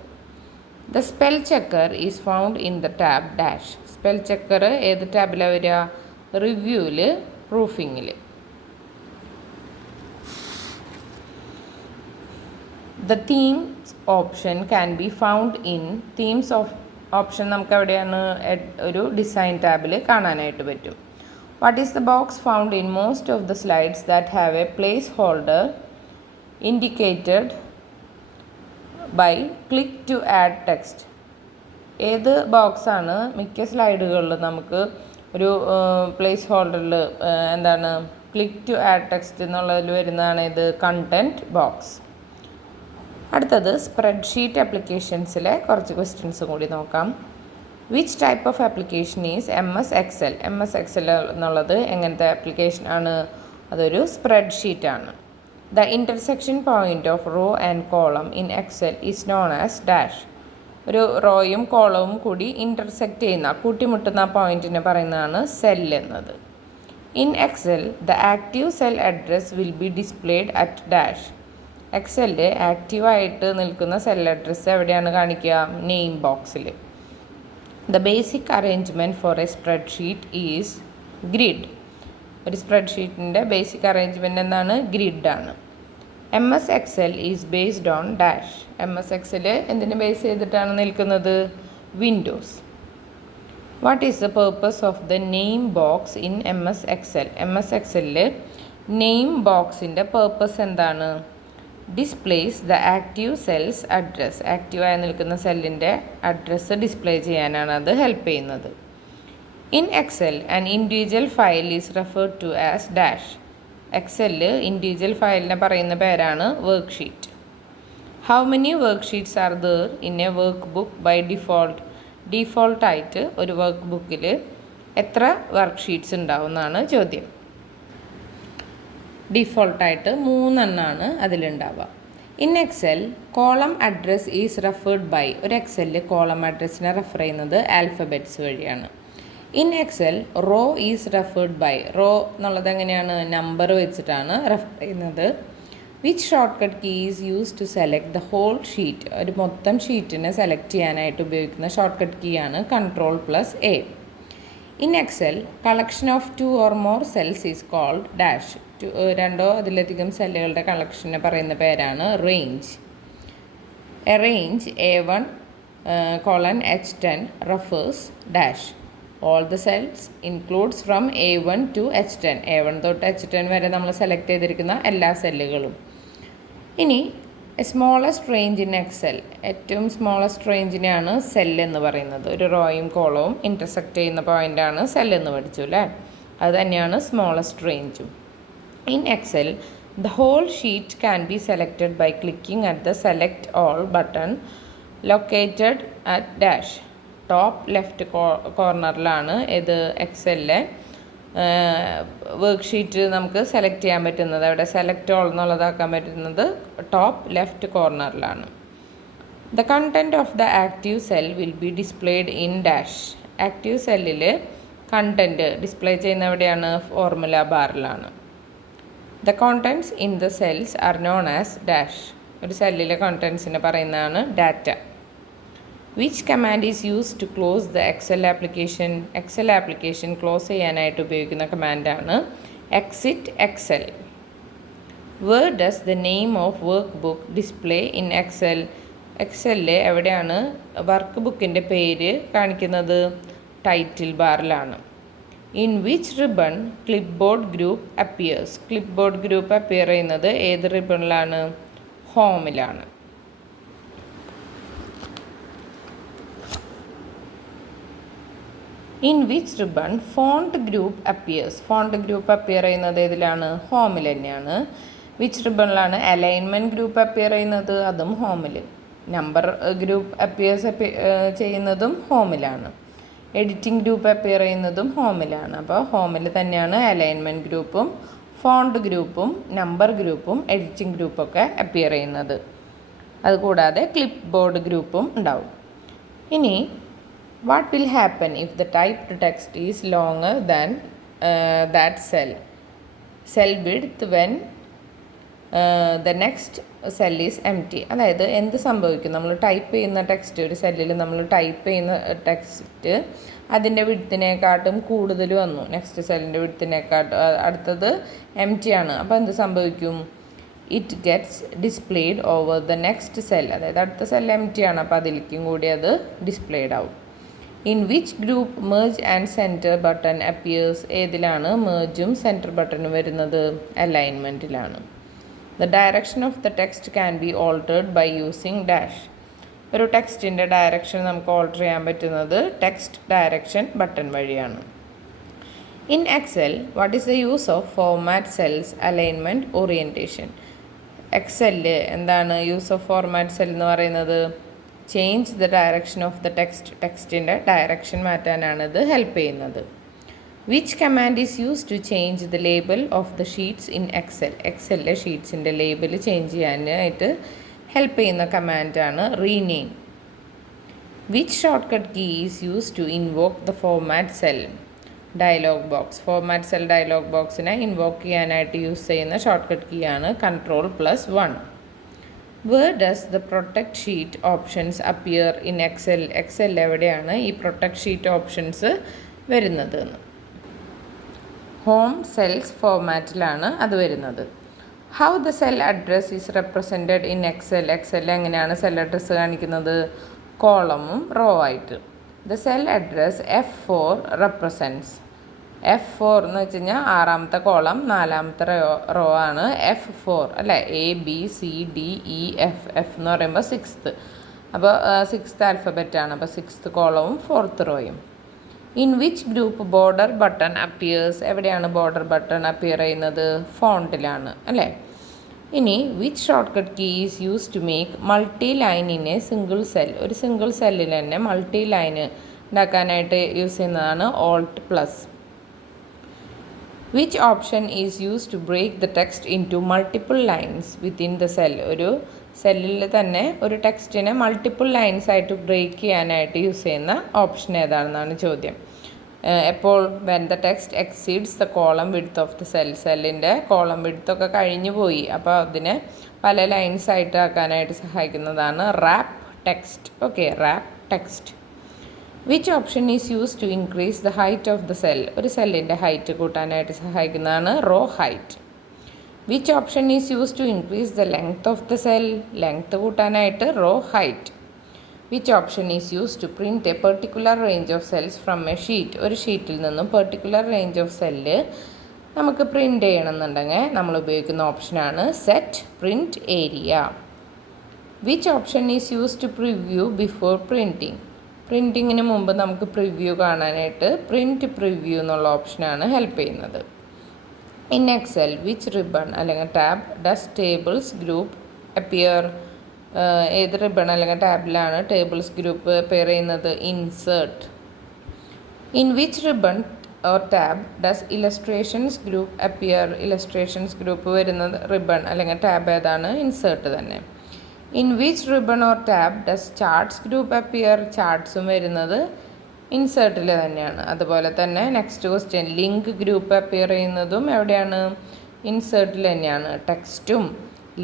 The spell checker is found in the tab dash. Spell checker ഏത് ടാബിലാണ് വരിക? റിവ്യൂവിൽ, പ്രൂഫിങ്ങിൽ. The themes option can be found in. Themes option നമുക്ക് എവിടെയാണ്? ഒരു ഡിസൈൻ ടാബിൽ കാണാനായിട്ട് പറ്റും. What is the box found in most of the slides that have a placeholder indicated by click to add text. ഏത് ബോക്സാണ് മിക്ക സ്ലൈഡുകളിലും നമുക്ക് ഒരു പ്ലേസ് ഹോൾഡറിൽ എന്താണ് ക്ലിക്ക് ടു ആഡ് ടെക്സ്റ്റ് എന്നുള്ളതിൽ വരുന്നതാണ് ഇത്? Content box. അടുത്തത് സ്പ്രെഡ്ഷീറ്റ് ആപ്ലിക്കേഷൻസിലെ കുറച്ച് ക്വസ്റ്റ്യൻസ് കൂടി നോക്കാം. Which type of application is MS Excel. MS Excel എന്നുള്ളത് എങ്ങനത്തെ ആപ്ലിക്കേഷനാണ്? അതൊരു സ്പ്രെഡ്ഷീറ്റാണ്. The intersection point of row and column in Excel is known as dash. ഒരു റോയും കോളവും കൂടി ഇൻ്റർസെക്റ്റ് ചെയ്യുന്ന, കൂട്ടിമുട്ടുന്ന പോയിൻറ്റിനെ പറയുന്നതാണ് സെൽ എന്നത്. In Excel the active cell address will be displayed at dash. എക്സലിൽ ആക്റ്റീവായിട്ട് നിൽക്കുന്ന സെൽ അഡ്രസ്സ് എവിടെയാണ് കാണിക്കുക? നെയിം ബോക്സിൽ. The basic arrangement for a spreadsheet is grid. ഒരു സ്പ്രെഡ്ഷീറ്റിൻ്റെ ബേസിക് അറേഞ്ച്മെൻറ്റ് എന്താണ്? ഗ്രിഡാണ്. MS Excel is based on dash. MS Excel എന്തിനെ ബേസ് ചെയ്തിട്ടാണ് നിൽക്കുന്നത്? Windows. What is the purpose of the name box in MS Excel. MS Excelൽ name ബോക്സിൻ്റെ purpose എന്താണ്? Displays the active cell's address. ആക്റ്റീവായി നിൽക്കുന്ന സെല്ലിൻ്റെ അഡ്രസ്സ് ഡിസ്പ്ലേ ചെയ്യാനാണ് അത് ഹെൽപ്പ് ചെയ്യുന്നത്. In Excel an individual file is referred to as dash. എക്സലിൽ ഇൻഡിവിജ്വൽ ഫയലിനെ പറയുന്ന പേരാണ് worksheet. How many worksheets are there in a workbook by default. ഡിഫോൾട്ടായിട്ട് ഒരു വർക്ക് ബുക്കിൽ എത്ര വർക്ക് ഷീറ്റ്സ് ഉണ്ടാവും എന്നാണ് ചോദ്യം. ഡിഫോൾട്ടായിട്ട് 3 എണ്ണമാണ് അതിലുണ്ടാവുക. In Excel column address is referred by. ഒരു എക്സലിൽ കോളം അഡ്രസ്സിനെ റെഫർ ചെയ്യുന്നത് ആൽഫബറ്റ്സ് വഴിയാണ്. In Excel row is referred by. Row എന്നുള്ളത് എങ്ങനെയാണ്? നമ്പർ വെച്ചിട്ടാണ് റെഫർ ചെയ്യുന്നത്. Which shortcut key is use to select the whole sheet. ഒരു മൊത്തം ഷീറ്റിനെ സെലക്ട് ചെയ്യാനായിട്ട് ഉപയോഗിക്കുന്ന ഷോർട്ട് കട്ട് കീ ആണ് Ctrl+A. In Excel collection of 2 or more cells is called dash. 2 അതിലധികം സെല്ലുകളുടെ കളക്ഷനെ പറയുന്ന പേരാണ് range. A range A1 :H10 refers dash. All the cells includes from A1 to H10. A1 തൊട്ട് H10 വരെ നമ്മൾ select ചെയ്തിരിക്കുന്ന എല്ലാ സെല്ലുകളും. ഇനി സ്മോളസ്റ്റ് റേഞ്ച് ഇൻ എക്സൽ. ഏറ്റവും സ്മോളസ്റ്റ് റേഞ്ചിനെയാണ് സെൽ എന്ന് പറയുന്നത്. ഒരു റോയും കോളവും ഇൻ്റർസെക്റ്റ് ചെയ്യുന്ന പോയിൻ്റാണ് സെൽ എന്ന് പഠിച്ചു അല്ലേ? അത് തന്നെയാണ് സ്മോളസ്റ്റ് റേഞ്ചും. In Excel the whole sheet can be selected by clicking at the select all button located at dash. Top left കോർണറിലാണ് ഇത് എക്സലിലെ വർക്ക് ഷീറ്റ് നമുക്ക് സെലക്ട് ചെയ്യാൻ പറ്റുന്നത്. അവിടെ സെലക്ട് ഓൾ എന്നുള്ളതാക്കാൻ പറ്റുന്നത് ടോപ്പ് ലെഫ്റ്റ് കോർണറിലാണ്. The content of the active cell will be displayed in dash. Active സെല്ലിൽ കണ്ടൻറ്റ് ഡിസ്പ്ലേ ചെയ്യുന്ന എവിടെയാണ്? ഫോർമുല ബാറിലാണ്. The contents in the cells are known as dash. ഒരു സെല്ലിലെ കോണ്ടൻറ്റ്സിനെ പറയുന്നതാണ് data. Which command is use to close the Excel application? Excel application close ചെയ്യാനായിട്ട് ഉപയോഗിക്കുന്ന കമാൻഡാണ് exit Excel. Where does the name of workbook display in Excel? എക്സലിൽ എവിടെയാണ് വർക്ക് ബുക്കിൻ്റെ പേര് കാണിക്കുന്നത്? ടൈറ്റിൽ ബാറിലാണ്. In which ribbon clipboard group appears? Clipboard group appear ചെയ്യുന്നത് ഏത് റിബണിലാണ്? ഹോമിലാണ്. In which ribbon font group appears? Font group appear ചെയ്യുന്നത് ഏതിലാണ്? ഹോമിൽ തന്നെയാണ്. വിച്ച് റിബണിലാണ് അലൈൻമെൻറ്റ് ഗ്രൂപ്പ് അപ്പിയർ ചെയ്യുന്നത്? അതും ഹോമിൽ. നമ്പർ ഗ്രൂപ്പ് അപ്പിയേഴ്സ് ചെയ്യുന്നതും ഹോമിലാണ്. എഡിറ്റിംഗ് ഗ്രൂപ്പ് അപ്പിയർ ചെയ്യുന്നതും ഹോമിലാണ്. അപ്പോൾ ഹോമിൽ തന്നെയാണ് അലൈൻമെൻറ്റ് ഗ്രൂപ്പും ഫോണ്ട് ഗ്രൂപ്പും നമ്പർ ഗ്രൂപ്പും എഡിറ്റിംഗ് ഗ്രൂപ്പൊക്കെ അപ്പിയർ ചെയ്യുന്നത്. അതുകൂടാതെ ക്ലിപ്പ് ബോർഡ് ഗ്രൂപ്പും ഉണ്ടാവും. ഇനി what will happen if the typed text is longer than that cell width when the next cell is എംറ്റി? അതായത് എന്ത് സംഭവിക്കും? നമ്മൾ ടൈപ്പ് ചെയ്യുന്ന ടെക്സ്റ്റ്, ഒരു സെല്ലിൽ നമ്മൾ ടൈപ്പ് ചെയ്യുന്ന ടെക്സ്റ്റ് അതിൻ്റെ വിഡ്ത്തിനെക്കാട്ടും കൂടുതൽ വന്നു, നെക്സ്റ്റ് സെല്ലിൻ്റെ വിഡ്ത്തിനെക്കാട്ടും അടുത്തത് എംറ്റി ആണ്. അപ്പോൾ എന്ത് സംഭവിക്കും? It gets displayed over the next cell. അതായത് അടുത്ത സെൽ എംറ്റി ആണ്, അപ്പോൾ അതിലേക്കും കൂടി അത് ഡിസ്പ്ലേഡ് ആവും. In which group merge and centre button appears? ഏതിലാണ് മെർജും സെൻറ്റർ ബട്ടണും വരുന്നത്? അലൈൻമെൻറ്റിലാണ്. The direction of the text can be altered by using dash. ഒരു ടെക്സ്റ്റിൻ്റെ ഡയറക്ഷൻ നമുക്ക് ഓൾട്ടർ ചെയ്യാൻ പറ്റുന്നത് ടെക്സ്റ്റ് ഡയറക്ഷൻ ബട്ടൺ വഴിയാണ്. In Excel what is the use of format cells, alignment, orientation? എക്സലിൽ എന്താണ് യൂസ് ഓഫ് ഫോർമാറ്റ് സെൽ എന്ന് പറയുന്നത്? Change the direction of the text, ടെക്സ്റ്റിൻ്റെ ഡയറക്ഷൻ മാറ്റാനാണ് ഇത് ഹെൽപ്പ് ചെയ്യുന്നത്. Which command is use to change the label of the sheets in Excel? എക്സലിലെ ഷീറ്റ്സിൻ്റെ ലേബൽ ചേഞ്ച് ചെയ്യാനായിട്ട് ഹെൽപ്പ് ചെയ്യുന്ന കമാൻഡാണ് rename. Which shortcut key is use to invoke the format cell dialog box? Format cell dialog ബോക്സിനെ invoke ചെയ്യാനായിട്ട് use ചെയ്യുന്ന shortcut key ആണ് Ctrl+1. Where does the protect sheet options appear in Excel? Excel എവിടെയാണ് ഈ protect sheet options വരുന്നത്? Home cells ഫോർമാറ്റിലാണ് അത് വരുന്നത്. How the cell address is represented in Excel? എക്സലിൽ എങ്ങനെയാണ് സെൽ അഡ്രസ്സ് കാണിക്കുന്നത്? കോളമും റോ ആയിട്ട്. The cell address F4 represents. F4 എന്ന് വെച്ച് കഴിഞ്ഞാൽ ആറാമത്തെ കോളം, നാലാമത്തെ റോ ആണ് F4 അല്ലേ? ABCDEF. F എന്ന് പറയുമ്പോൾ 6th, അപ്പോൾ 6th ആൽഫബറ്റാണ്. അപ്പോൾ 6th കോളവും 4th റോയും. In which group border button appears? എവിടെയാണ് ബോർഡർ ബട്ടൺ അപ്പിയർ ചെയ്യുന്നത്? ഫോണ്ടിലാണ് അല്ലേ? ഇനി which shortcut key is use to make multi line in a single cell? ഒരു സിംഗിൾ സെല്ലിൽ തന്നെ മൾട്ടി ലൈന് ഉണ്ടാക്കാനായിട്ട് യൂസ് ചെയ്യുന്നതാണ് Alt+. Which option is use to break the text into multiple lines within the cell? ഒരു സെല്ലിൽ തന്നെ ഒരു ടെക്സ്റ്റിനെ മൾട്ടിപ്പിൾ ലൈൻസ് ആയിട്ട് ബ്രേക്ക് ചെയ്യാനായിട്ട് യൂസ് ചെയ്യുന്ന ഓപ്ഷൻ ഏതാണെന്നാണ് ചോദ്യം. എപ്പോൾ? When the text exceeds the column width of the cell. സെല്ലിൻ്റെ കോളം വിഡ്ത്തൊക്കെ കഴിഞ്ഞു പോയി, അപ്പോൾ അതിനെ പല ലൈൻസ് ആയിട്ട് ആക്കാനായിട്ട് സഹായിക്കുന്നതാണ് wrap text. Okay, wrap text. Which option is use to increase the height of the cell? ഒരു സെല്ലിൻ്റെ ഹൈറ്റ് കൂട്ടാനായിട്ട് സഹായിക്കുന്നതാണ് row height. Which option is use to increase the length of the cell? Length കൂട്ടാനായിട്ട് row height. Which option is use to print a particular range of cells from a sheet? ഒരു ഷീറ്റിൽ നിന്നും particular range of cell നമുക്ക് print ചെയ്യണമെന്നുണ്ടെങ്കിൽ നമ്മൾ ഉപയോഗിക്കുന്ന ഓപ്ഷനാണ് set print area. Which option is use to preview before printing? പ്രിൻറ്റിങ്ങിന് മുമ്പ് നമുക്ക് പ്രിവ്യൂ കാണാനായിട്ട് പ്രിൻറ്റ് പ്രിവ്യൂ എന്നുള്ള ഓപ്ഷനാണ് ഹെൽപ്പ് ചെയ്യുന്നത്. ഇൻ എക്സൽ വിച്ച് റിബൺ അല്ലെങ്കിൽ tab does tables group appear? ഏത് റിബൺ അല്ലെങ്കിൽ ടാബിലാണ് ടേബിൾസ് ഗ്രൂപ്പ് അപ്പിയർ ചെയ്യുന്നത്? Insert. In which ribbon or tab does illustrations group appear? Illustrations group വരുന്നത് റിബൺ അല്ലെങ്കിൽ ടാബ് ഏതാണ്? ഇൻസേർട്ട് തന്നെ. In which ribbon or tab does charts group appear? ചാർട്ട്സും വരുന്നത് ഇൻസേർട്ടിൽ തന്നെയാണ്. അതുപോലെ തന്നെ next question, link group appear ചെയ്യുന്നതും എവിടെയാണ്? ഇൻസേർട്ടിൽ തന്നെയാണ്. ടെക്സ്റ്റും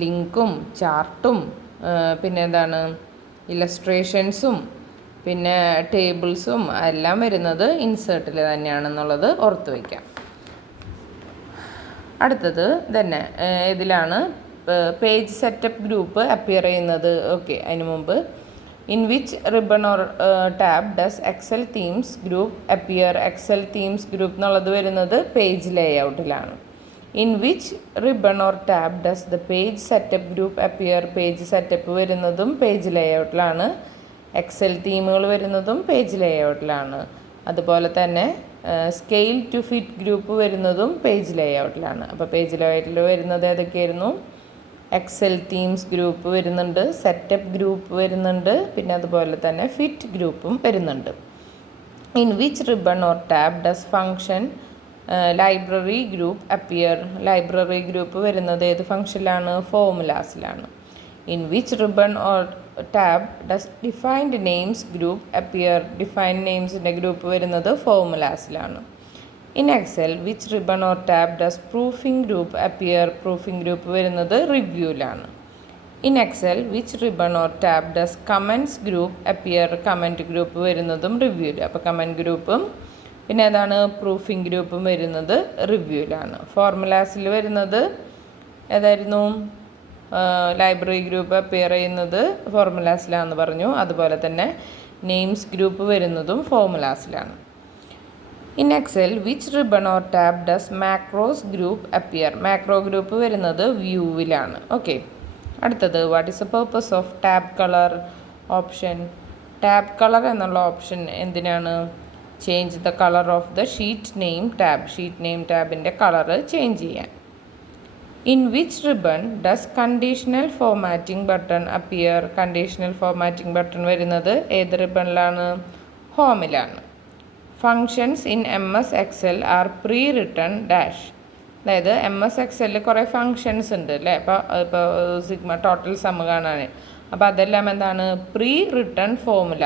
ലിങ്കും ചാർട്ടും പിന്നെ എന്താണ് ഇലസ്ട്രേഷൻസും പിന്നെ ടേബിൾസും എല്ലാം വരുന്നത് ഇൻസേർട്ടിൽ തന്നെയാണെന്നുള്ളത് ഓർത്ത് വയ്ക്കാം. അടുത്തത് തന്നെ ഇതിലാണ് പേജ് സെറ്റപ്പ് ഗ്രൂപ്പ് അപ്പിയർ ചെയ്യുന്നത്. ഓക്കെ, അതിന് മുമ്പ് in which ribbon or tab does Excel themes group appear. Excel themes group എന്നുള്ളത് വരുന്നത് പേജ് ലേഔട്ടിലാണ്. In which ribbon or tab does the page setup group appear. Page setup വരുന്നതും page ലേഔട്ടിലാണ്. Excel തീമുകൾ വരുന്നതും പേജ് ലേഔട്ടിലാണ്. അതുപോലെ തന്നെ സ്കെയിൽ ടു ഫിറ്റ് ഗ്രൂപ്പ് വരുന്നതും പേജ് ലേഔട്ടിലാണ്. അപ്പോൾ പേജ് ലേഔട്ടിൽ വരുന്നത് ഏതൊക്കെയായിരുന്നു? എക്സൽ തീംസ് ഗ്രൂപ്പ് വരുന്നുണ്ട്, സെറ്റപ്പ് ഗ്രൂപ്പ് വരുന്നുണ്ട്, പിന്നെ അതുപോലെ തന്നെ ഫിറ്റ് ഗ്രൂപ്പും വരുന്നുണ്ട്. In which ribbon or tab does function library group appear. Library group വരുന്നത് ഏത് ഫങ്ഷനിലാണ്? ഫോർമുലാസിലാണ്. In which ribbon or tab does defined names group appear. Defined നെയിംസിൻ്റെ ഗ്രൂപ്പ് വരുന്നത് ഫോർമുലാസിലാണ്. In Excel which ribbon or tab does proofing group appear. Proofing group വരുന്നത് റിവ്യൂലാണ്. In Excel which ribbon or tab does comments group appear. Comment group വരുന്നതും റിവ്യൂല്. അപ്പോൾ comment ഗ്രൂപ്പും പിന്നെ ഏതാണ്? പ്രൂഫിംഗ് ഗ്രൂപ്പും വരുന്നത് റിവ്യൂലാണ്. ഫോർമുലാസിൽ വരുന്നത് ഏതായിരുന്നു? ലൈബ്രറി ഗ്രൂപ്പ് അപ്പിയർ ചെയ്യുന്നത് ഫോർമുലാസിലാണെന്ന് പറഞ്ഞു. അതുപോലെ തന്നെ നെയിംസ് ഗ്രൂപ്പ് വരുന്നതും ഫോർമുലാസിലാണ്. In Excel which ribbon or tab does macros group appear. Macro group വരുന്നത് വ്യൂവിലാണ്. ഓക്കെ, അടുത്തത് what is the purpose of tab colour option. Tab colour എന്നുള്ള ഓപ്ഷൻ എന്തിനാണ്? Change the colour of the sheet name tab. Sheet name ടാബിൻ്റെ colour change ചെയ്യാൻ. In which ribbon does conditional formatting button appear. Conditional formatting button വരുന്നത് ഏത് റിബണിലാണ്? ഹോമിലാണ്. Functions in M S Excel are pre written dash. അതായത് M S എക്സലിൽ കുറേ functions ഉണ്ട് അല്ലേ? ഇപ്പോൾ സിഗ്മ ടോട്ടൽ സം കാണാൻ. അപ്പോൾ അതെല്ലാം എന്താണ്? പ്രീ റിട്ടൺ ഫോർമുല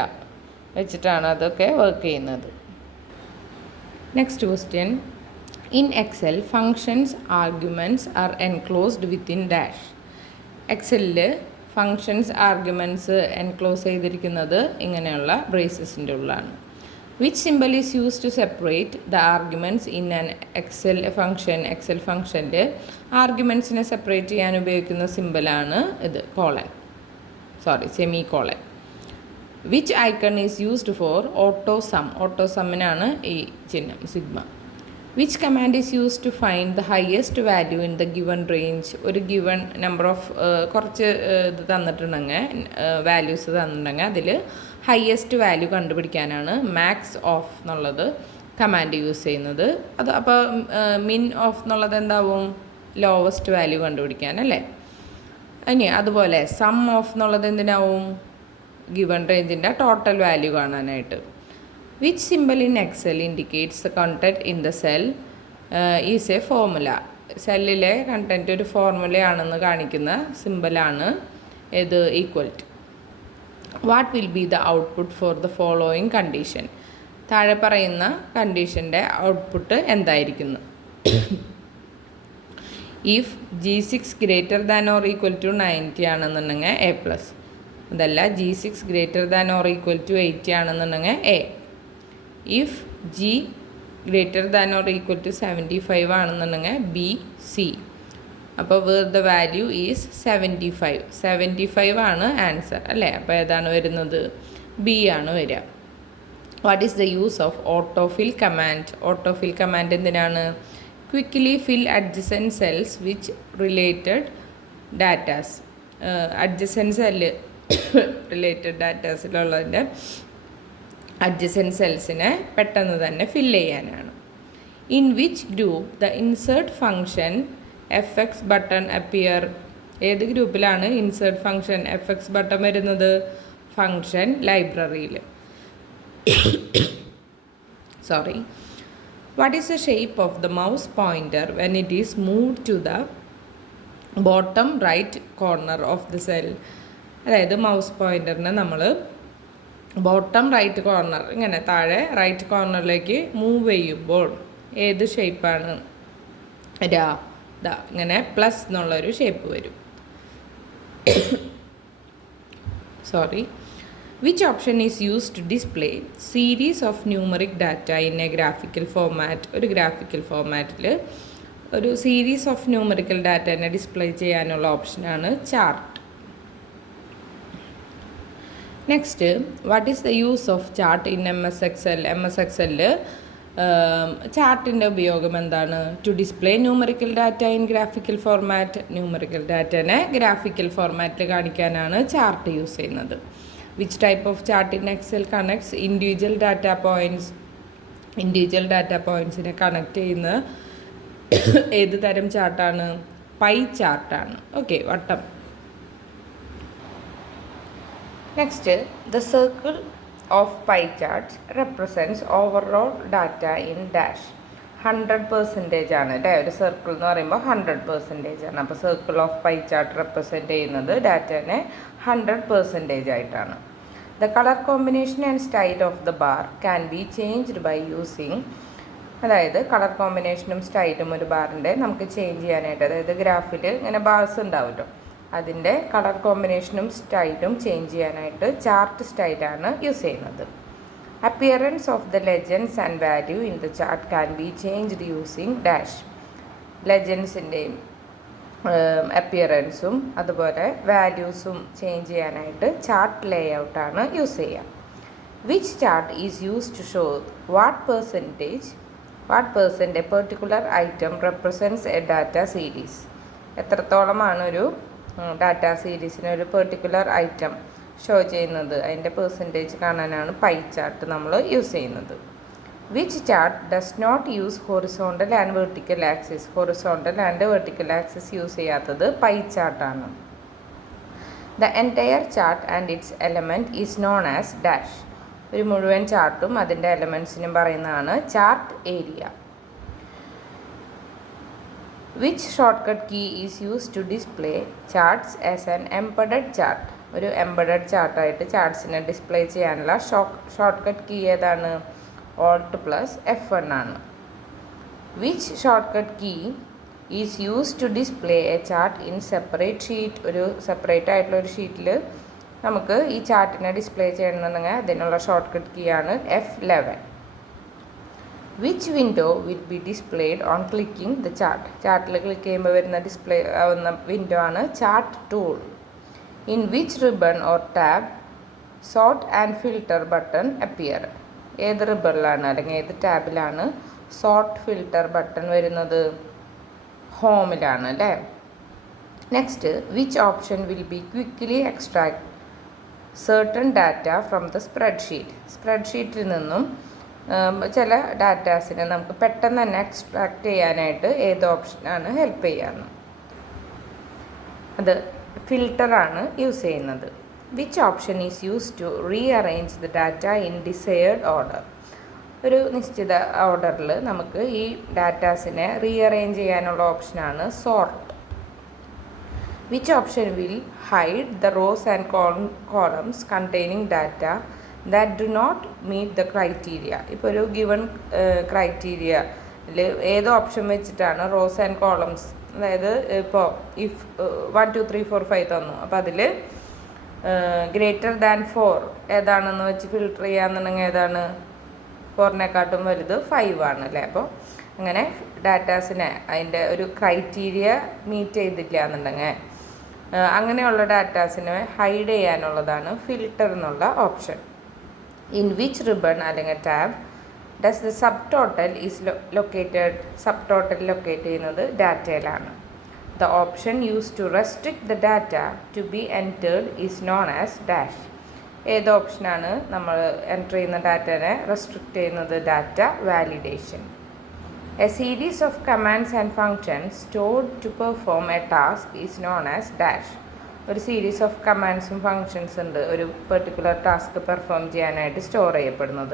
വെച്ചിട്ടാണ് അതൊക്കെ വർക്ക് ചെയ്യുന്നത്. Next question. In Excel functions arguments are enclosed within dash. എക്സലിൽ ഫങ്ഷൻസ് ആർഗ്യുമെൻറ്റ്സ് എൻക്ലോസ് ചെയ്തിരിക്കുന്നത് ഇങ്ങനെയുള്ള ബ്രേസസിൻ്റെ ഉള്ളിലാണ്. Which symbol is use to separate the arguments in an Excel function. Excel ഫങ്ഷനിൽ ആർഗ്യുമെൻറ്റ്സിനെ സെപ്പറേറ്റ് ചെയ്യാൻ ഉപയോഗിക്കുന്ന സിമ്പിളാണ് ഇത്, semicolon. Which icon is used for autosum. ഓട്ടോ സമ്മിനാണ് ഈ ചിഹ്നം sigma. Which command is use to find the highest value in the given range. ഒരു ഗിവൺ നമ്പർ ഓഫ് കുറച്ച് ഇത് തന്നിട്ടുണ്ടെങ്കിൽ വാല്യൂസ് തന്നിട്ടുണ്ടെങ്കിൽ അതിൽ ഹയസ്റ്റ് വാല്യൂ കണ്ടുപിടിക്കാനാണ് മാക്സ് ഓഫ് എന്നുള്ളത് കമാൻഡ് യൂസ് ചെയ്യുന്നത്. അത് അപ്പോൾ മിൻ ഓഫ് എന്നുള്ളത് എന്താവും? ലോവസ്റ്റ് വാല്യൂ കണ്ടുപിടിക്കാൻ അല്ലേ? ഇനി അതുപോലെ സം ഓഫ് എന്നുള്ളത് എന്തിനാവും? ഗിവൺ റേഞ്ചിൻ്റെ ടോട്ടൽ വാല്യൂ കാണാനായിട്ട്. Which symbol in Excel indicates the content in the cell is a formula. സെല്ലിലെ കണ്ടൻറ്റ് ഒരു ഫോർമുലയാണെന്ന് കാണിക്കുന്ന സിമ്പിളാണ് ഇത് equal to. What will be the output for the following condition. താഴെ പറയുന്ന കണ്ടീഷൻ്റെ ഔട്ട്പുട്ട് എന്തായിരിക്കുന്നു? If G6 greater than or equal to 90 ആണെന്നുണ്ടെങ്കിൽ എ പ്ലസ്. അതല്ല G6 greater than or equal to 80 ആണെന്നുണ്ടെങ്കിൽ A. If G greater than or equal to 75 ആണെന്നുണ്ടെങ്കിൽ B C. അപ്പോൾ where the value is 75 ആണ് ആൻസർ അല്ലേ? അപ്പോൾ ഏതാണ് വരുന്നത്? ബി ആണ് വരിക. What is the use of autofill command. Autofill command എന്തിനാണ്? Quickly fill adjacent cells which related datas. Adjacent cell related ഡാറ്റാസിലുള്ളതിൻ്റെ അഡ്ജസൻറ്റ് സെൽസിനെ പെട്ടെന്ന് തന്നെ ഫില്ല് ചെയ്യാനാണ്. In which group the insert function F X button appear. ഏത് ഗ്രൂപ്പിലാണ് insert function F X button വരുന്നത്? Function ലൈബ്രറിയിൽ. What is the shape of the mouse pointer when it is moved to the bottom right corner of the cell? അതായത് mouse പോയിൻ്ററിനെ നമ്മൾ bottom right corner ഇങ്ങനെ താഴെ right കോർണറിലേക്ക് move ചെയ്യുമ്പോൾ ഏത് ഷേപ്പാണ്? ഇങ്ങനെ പ്ലസ് എന്നുള്ളൊരു ഷേപ്പ് വരും. Which option is used to display series of numeric data in a graphical format? ഒരു ഗ്രാഫിക്കൽ ഫോർമാറ്റിൽ ഒരു സീരീസ് ഓഫ് ന്യൂമറിക്കൽ ഡാറ്റനെ ഡിസ്പ്ലേ ചെയ്യാനുള്ള ഓപ്ഷനാണ് chart. Next, what is the use of chart in MS Excel? MS Excelൽ ചാർട്ടിൻ്റെ ഉപയോഗം എന്താണ്? To display numerical data in graphical format. Numerical ഡാറ്റനെ ഗ്രാഫിക്കൽ ഫോർമാറ്റിൽ കാണിക്കാനാണ് ചാർട്ട് യൂസ് ചെയ്യുന്നത്. Which type of chart in Excel connects individual data points? Individual data പോയിൻറ്റ്സിനെ connect ചെയ്യുന്ന ഏത് തരം ചാർട്ടാണ്? പൈ ചാർട്ടാണ്. ഓക്കെ, വട്ടം. Next, the circle of pie charts represents overall data in dash. 100% ആണ് അല്ലേ? ഒരു സർക്കിൾ എന്ന് പറയുമ്പോൾ 100% ആണ്. അപ്പോൾ circle of pie chart represent ചെയ്യുന്നത് ഡാറ്റനെ 100% ആയിട്ടാണ്. The colour combination and style of the bar can be changed by using. അതായത് കളർ കോമ്പിനേഷനും സ്റ്റൈലും ഒരു ബാറിൻ്റെ നമുക്ക് ചേഞ്ച് ചെയ്യാനായിട്ട്, അതായത് ഗ്രാഫിൽ ഇങ്ങനെ ബാർസ് ഉണ്ടാവുമല്ലോ, അതിൻ്റെ കളർ കോമ്പിനേഷനും സ്റ്റൈലും ചേഞ്ച് ചെയ്യാനായിട്ട് ചാർട്ട് സ്റ്റൈലാണ് യൂസ് ചെയ്യുന്നത്. Appearance of the legends and value in the chart can be changed using dash. ലെജൻഡ്സിൻ്റെയും അപ്പിയറൻസും അതുപോലെ വാല്യൂസും ചേഞ്ച് ചെയ്യാനായിട്ട് ചാർട്ട് ലേ ഔട്ടാണ് യൂസ് ചെയ്യുക. Which chart is use to show what percent a particular item represents a data series. എത്രത്തോളമാണ് ഒരു ഡാറ്റ സീരീസിന് ഒരു പെർട്ടിക്കുലർ ഐറ്റം ഷോ ചെയ്യുന്നത്, അതിൻ്റെ പെർസെൻറ്റേജ് കാണാനാണ് പൈ ചാർട്ട് നമ്മൾ യൂസ് ചെയ്യുന്നത്. Which chart does not use horizontal and vertical axis? Horizontal and vertical axis use ചെയ്യാത്തത് pie ചാർട്ടാണ്. The entire chart and its element is known as dash. ഒരു മുഴുവൻ ചാർട്ടും അതിൻ്റെ എലമെൻറ്റ്സിനും പറയുന്നതാണ് chart area. Which shortcut key is used to display charts as an embedded chart? ഒരു embedded ചാർട്ടായിട്ട് ചാർട്ട്സിനെ display ചെയ്യാനുള്ള ഷോർട്ട്കട്ട് കീ ഏതാണ്? Alt+F1 ആണ്. Which shortcut key is used to display a chart in separate sheet? ഒരു separate ആയിട്ടുള്ള ഒരു ഷീറ്റിൽ നമുക്ക് ഈ ചാർട്ടിനെ ഡിസ്പ്ലേ ചെയ്യണമെന്നുണ്ടെങ്കിൽ അതിനുള്ള ഷോർട്ട്കട്ട് കീ ആണ് F11. Which window will be displayed on clicking the chart? ചാർട്ടിൽ ക്ലിക്ക് ചെയ്യുമ്പോൾ വരുന്ന ഡിസ്പ്ലേ ആവുന്ന വിൻഡോ ആണ് chart tool. In which ribbon or tab sort and filter button appear? ഏത് റിബണിലാണ് അല്ലെങ്കിൽ ഏത് ടാബിലാണ് സോർട്ട് ഫിൽട്ടർ ബട്ടൺ വരുന്നത്? ഹോമിലാണ് അല്ലേ? Next, which option will be quickly extract certain data from the spreadsheet? സ്പ്രെഡ്ഷീറ്റിൽ നിന്നും ചില ഡാറ്റാസിനെ നമുക്ക് പെട്ടെന്ന് തന്നെ എക്സ്ട്രാക്ട് ചെയ്യാനായിട്ട് ഏത് ഓപ്ഷനാണ് ഹെൽപ്പ് ചെയ്യാന്ന്? അത് ഫിൽട്ടറാണ് യൂസ് ചെയ്യുന്നത്. Which option is use to rearrange the data in desired order? ഒരു നിശ്ചിത ഓർഡറിൽ നമുക്ക് ഈ ഡാറ്റാസിനെ റീഅറേഞ്ച് ചെയ്യാനുള്ള ഓപ്ഷനാണ് sort. Which option will hide the rows and columns containing data that do not meet the criteria? ഇപ്പോൾ ഒരു ഗിവൺ ക്രൈറ്റീരിയയിൽ ഏത് ഓപ്ഷൻ വെച്ചിട്ടാണ് റോസ് ആൻഡ് കോളംസ്, അതായത് ഇപ്പോൾ ഇഫ് 1 2 3 4 5 തന്നു, അപ്പോൾ അതിൽ ഗ്രേറ്റർ ദാൻ 4 ഏതാണെന്ന് വെച്ച് ഫിൽട്ടർ ചെയ്യാന്നുണ്ടെങ്കിൽ ഏതാണ്? 4-നെക്കാട്ടും വലുത് 5 ആണ് അല്ലേ? അപ്പോൾ അങ്ങനെ ഡാറ്റാസിനെ അതിൻ്റെ ഒരു ക്രൈറ്റീരിയ മീറ്റ് ചെയ്തില്ല എന്നുണ്ടെങ്കിൽ അങ്ങനെയുള്ള ഡാറ്റാസിനെ ഹൈഡ് ചെയ്യാനുള്ളതാണ് ഫിൽട്ടർ എന്നുള്ള ഓപ്ഷൻ. In which ribbon അല്ലെങ്കിൽ tab does the subtotal is located? subtotal locate ചെയ്യുന്നത് ഡാറ്റയിലാണ്. The option used to restrict the data to be entered is known as dash. ഏത് ഓപ്ഷനാണ് നമ്മൾ എൻ്റർ ചെയ്യുന്ന ഡാറ്റനെ റെസ്ട്രിക്റ്റ് ചെയ്യുന്നത്? Data validation. A series of commands and functions stored to perform a task is known as dash. ഒരു series of കമാൻഡ്സും functions ഉണ്ട് ഒരു particular task perform ചെയ്യാനായിട്ട് സ്റ്റോർ ചെയ്യപ്പെടുന്നത്.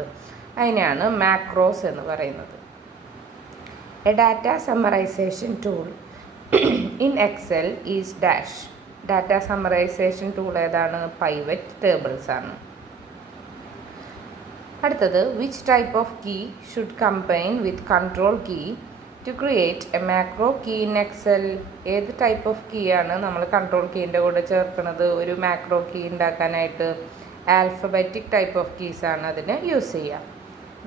അതിനെയാണ് മാക്രോസ് എന്ന് പറയുന്നത്. A data summarization tool in Excel is dash. Data summarization tool ഏതാണ്? പൈവറ്റ് ടേബിൾസ് ആണ്. അടുത്തത്, which type of key should combine with control key to create a macro key in Excel? ഏത് type of key ആണ് നമ്മൾ control കീൻ്റെ കൂടെ ചേർക്കുന്നത് ഒരു മാക്രോ കീ ഉണ്ടാക്കാനായിട്ട്? ആൽഫബറ്റിക് ടൈപ്പ് ഓഫ് കീസാണ് അതിന് യൂസ് ചെയ്യുക.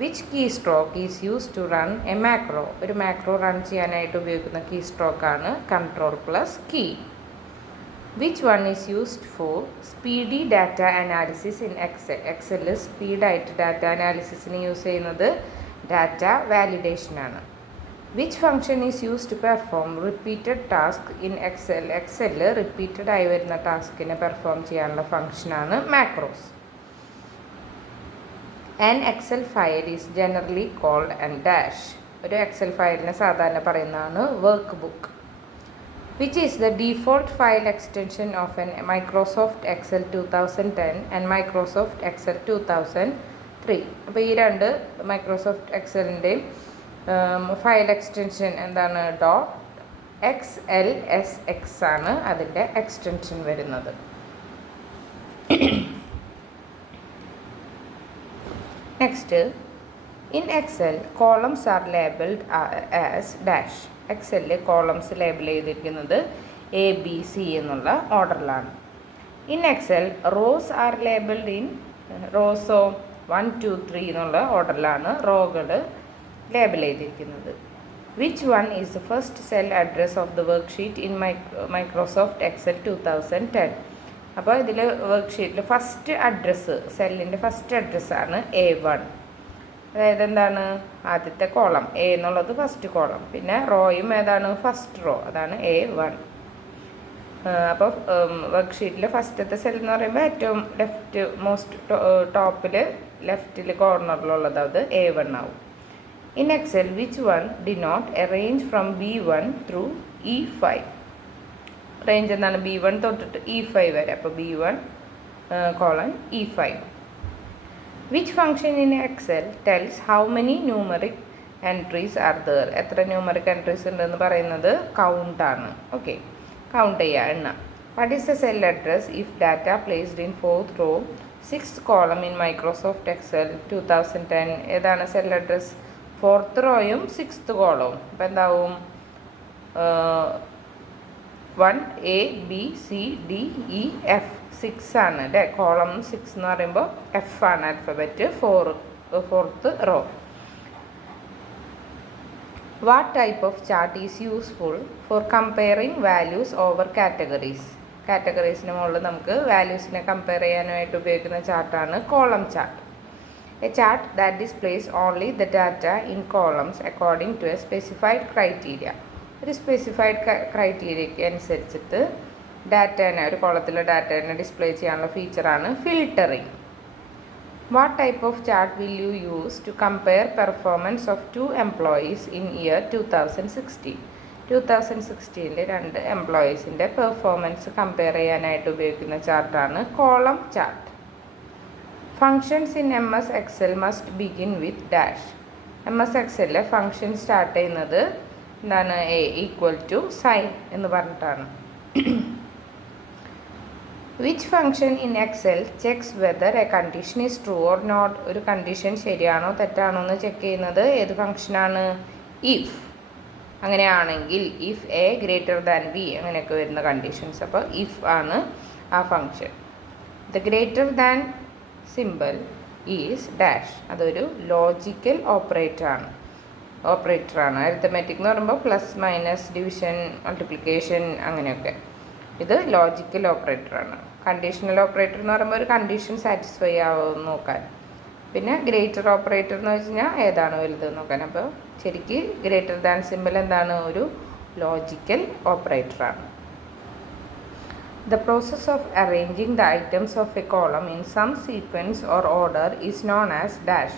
Which keystroke is use to run a macro? ഒരു മാക്രോ റൺ ചെയ്യാനായിട്ട് ഉപയോഗിക്കുന്ന കീ സ്ട്രോക്കാണ് control plus key. Which one is used for speedy data analysis in Excel? എക്സലിൽ സ്പീഡായിട്ട് data അനാലിസിസിന് യൂസ് ചെയ്യുന്നത് ഡാറ്റ വാലിഡേഷനാണ്. Which function is use to perform repeated task in Excel? എക്സലിൽ റിപ്പീറ്റഡ് ആയി വരുന്ന ടാസ്കിനെ പെർഫോം ചെയ്യാനുള്ള ഫംഗ്ഷനാണ് macros. An Excel file is generally called and dash. ഒരു എക്സൽ ഫയലിനെ സാധാരണ പറയുന്നതാണ് workbook. Which is the default file extension of an Microsoft Excel 2010 and Microsoft Excel 2003? അപ്പോൾ ഈ രണ്ട് മൈക്രോസോഫ്റ്റ് എക്സലിൻ്റെയും ഫയൽ എക്സ്റ്റൻഷൻ എന്താണ്? .xlsx ആണ് അതിൻ്റെ എക്സ്റ്റൻഷൻ വരുന്നത്. Next, in Excel columns are labelled as dash. എക്സലിൽ കോളംസ് ലേബിൾ ചെയ്തിരിക്കുന്നത് ABC എന്നുള്ള ഓർഡറിലാണ്. In Excel rows are labelled in റോസോ 1 2 3 എന്നുള്ള ഓർഡറിലാണ് റോകൾ ലേബിൾ ചെയ്തിരിക്കുന്നത്. Which one is the first cell address of the worksheet in Microsoft Excel 2010? അപ്പോൾ ഇതിൽ വർക്ക്ഷീറ്റിൽ ഫസ്റ്റ് അഡ്രസ്സ്, സെല്ലിൻ്റെ ഫസ്റ്റ് അഡ്രസ്സാണ് A1. അതായത് എന്താണ്? ആദ്യത്തെ കോളം A എന്നുള്ളത് ഫസ്റ്റ് കോളം, പിന്നെ റോയും ഏതാണ്? ഫസ്റ്റ് റോ, അതാണ് A1. അപ്പോൾ വർക്ക്ഷീറ്റിൽ ഫസ്റ്റത്തെ സെൽ എന്ന് പറയുമ്പോൾ ഏറ്റവും ലെഫ്റ്റ് മോസ്റ്റ് ടോപ്പിൽ ലെഫ്റ്റിൽ കോർണറിലുള്ളത് അത് A1 ആവും. In Excel which one denote a range from B1 through E5? Range എന്താണ്? B1 തൊട്ടിട്ട് E5 വരെ, അപ്പോൾ B1 :E5. Which function in Excel tells how many numeric entries are there? എത്ര ന്യൂമറിക് എൻട്രീസ് ഉണ്ടെന്ന് പറയുന്നത് കൗണ്ടാണ്. ഓക്കെ, കൗണ്ട് ചെയ്യുക, എണ്ണ. What is the cell address if data placed in 4th row 6th column in Microsoft Excel 2010? ഏതാണ് cell address? 4th റോയും 6th കോളവും. അപ്പോൾ എന്താവും? 1 A B C D E F 6 ആണ് അല്ലേ? കോളം 6 എന്ന് പറയുമ്പോൾ F ആണ് alphabet, 4th row. What type of chart is useful for comparing values over categories? കാറ്റഗറീസിന് മുകളിൽ നമുക്ക് വാല്യൂസിനെ കമ്പയർ ചെയ്യാനായിട്ട് ഉപയോഗിക്കുന്ന ചാർട്ടാണ് column chart. A chart that displays only the data in columns according to a specified criteria. ഒരു specified ക്രൈറ്റീരിയയ്ക്ക് അനുസരിച്ചിട്ട് ഡാറ്റേനെ, ഒരു കോളത്തിലെ ഡാറ്റേനെ ഡിസ്പ്ലേ ചെയ്യാനുള്ള ഫീച്ചറാണ് filtering. What type of chart will you use to compare performance of 2 employees in year 2016? 2016 രണ്ട് എംപ്ലോയീസിൻ്റെ പെർഫോമൻസ് കമ്പയർ ചെയ്യാനായിട്ട് ഉപയോഗിക്കുന്ന ചാർട്ടാണ് column chart. Functions in MS Excel must begin with dash. MS Excelലെ ഫങ്ഷൻ സ്റ്റാർട്ട് ചെയ്യുന്നത് എന്താണ്? A = സൈൻ എന്ന് പറഞ്ഞിട്ടാണ്. Which function in Excel checks whether a condition is true or not? ഒരു കണ്ടീഷൻ ശരിയാണോ തെറ്റാണോ എന്ന് ചെക്ക് ചെയ്യുന്നത് ഏത് ഫങ്ഷനാണ്? ഇഫ്. അങ്ങനെയാണെങ്കിൽ ഇഫ് A > B അങ്ങനെയൊക്കെ വരുന്ന കണ്ടീഷൻസ്. അപ്പോൾ ഇഫ് ആണ് ആ function. The greater than simple is dash. അതൊരു ലോജിക്കൽ ഓപ്പറേറ്ററാണ്. അരിത്തമെറ്റിക് എന്ന് പറയുമ്പോൾ പ്ലസ് മൈനസ് ഡിവിഷൻ മൾട്ടിപ്ലിക്കേഷൻ അങ്ങനെയൊക്കെ. ഇത് ലോജിക്കൽ ഓപ്പറേറ്ററാണ്. കണ്ടീഷണൽ ഓപ്പറേറ്റർ എന്ന് പറയുമ്പോൾ ഒരു കണ്ടീഷൻ സാറ്റിസ്ഫൈ ആവുമെന്ന് നോക്കാൻ. പിന്നെ ഗ്രേറ്റർ ഓപ്പറേറ്റർ എന്ന് വെച്ച് കഴിഞ്ഞാൽ ഏതാണ് വലുതെന്ന് നോക്കാൻ. അപ്പോൾ ശരിക്ക് ഗ്രേറ്റർ ദാൻ സിമ്പിൾ എന്താണ്? ഒരു logical ഓപ്പറേറ്ററാണ്. The process of arranging the items of a column in some sequence or order is known as dash.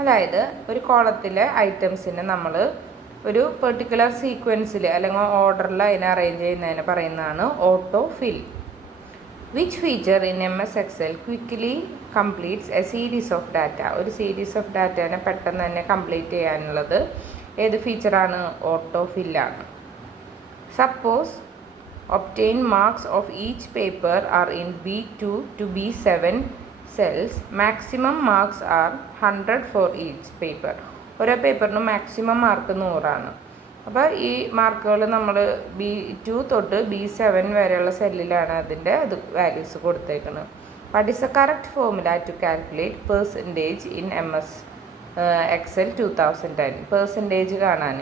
അതായത് ഒരു കോളത്തിലെ ഐറ്റംസിനെ നമ്മൾ ഒരു പെർട്ടിക്കുലർ സീക്വൻസിൽ അല്ലെങ്കിൽ ഓർഡറിൽ അതിനെ അറേഞ്ച് ചെയ്യുന്നതിന് പറയുന്നതാണ് autofill. Which feature in MS Excel quickly completes a series of data? ഒരു സീരീസ് ഓഫ് ഡാറ്റേനെ പെട്ടെന്ന് തന്നെ കംപ്ലീറ്റ് ചെയ്യാനുള്ളത് ഏത് ഫീച്ചറാണ്? ഓട്ടോ ഫില്ലാണ്. Suppose obtain marks of each paper are in B2 to B7 cells. Maximum marks are 100 for each paper. ഓരോ പേപ്പറിനും മാക്സിമം മാർക്ക് 100ആണ്. അപ്പോൾ ഈ മാർക്കുകൾ നമ്മൾ B2 തൊട്ട് B7 വരെയുള്ള സെല്ലിലാണ് അതിൻ്റെ വാല്യൂസ് കൊടുത്തേക്കുന്നത്. What is the correct formula to calculate percentage in MS Excel 2010? Percentage കാണാൻ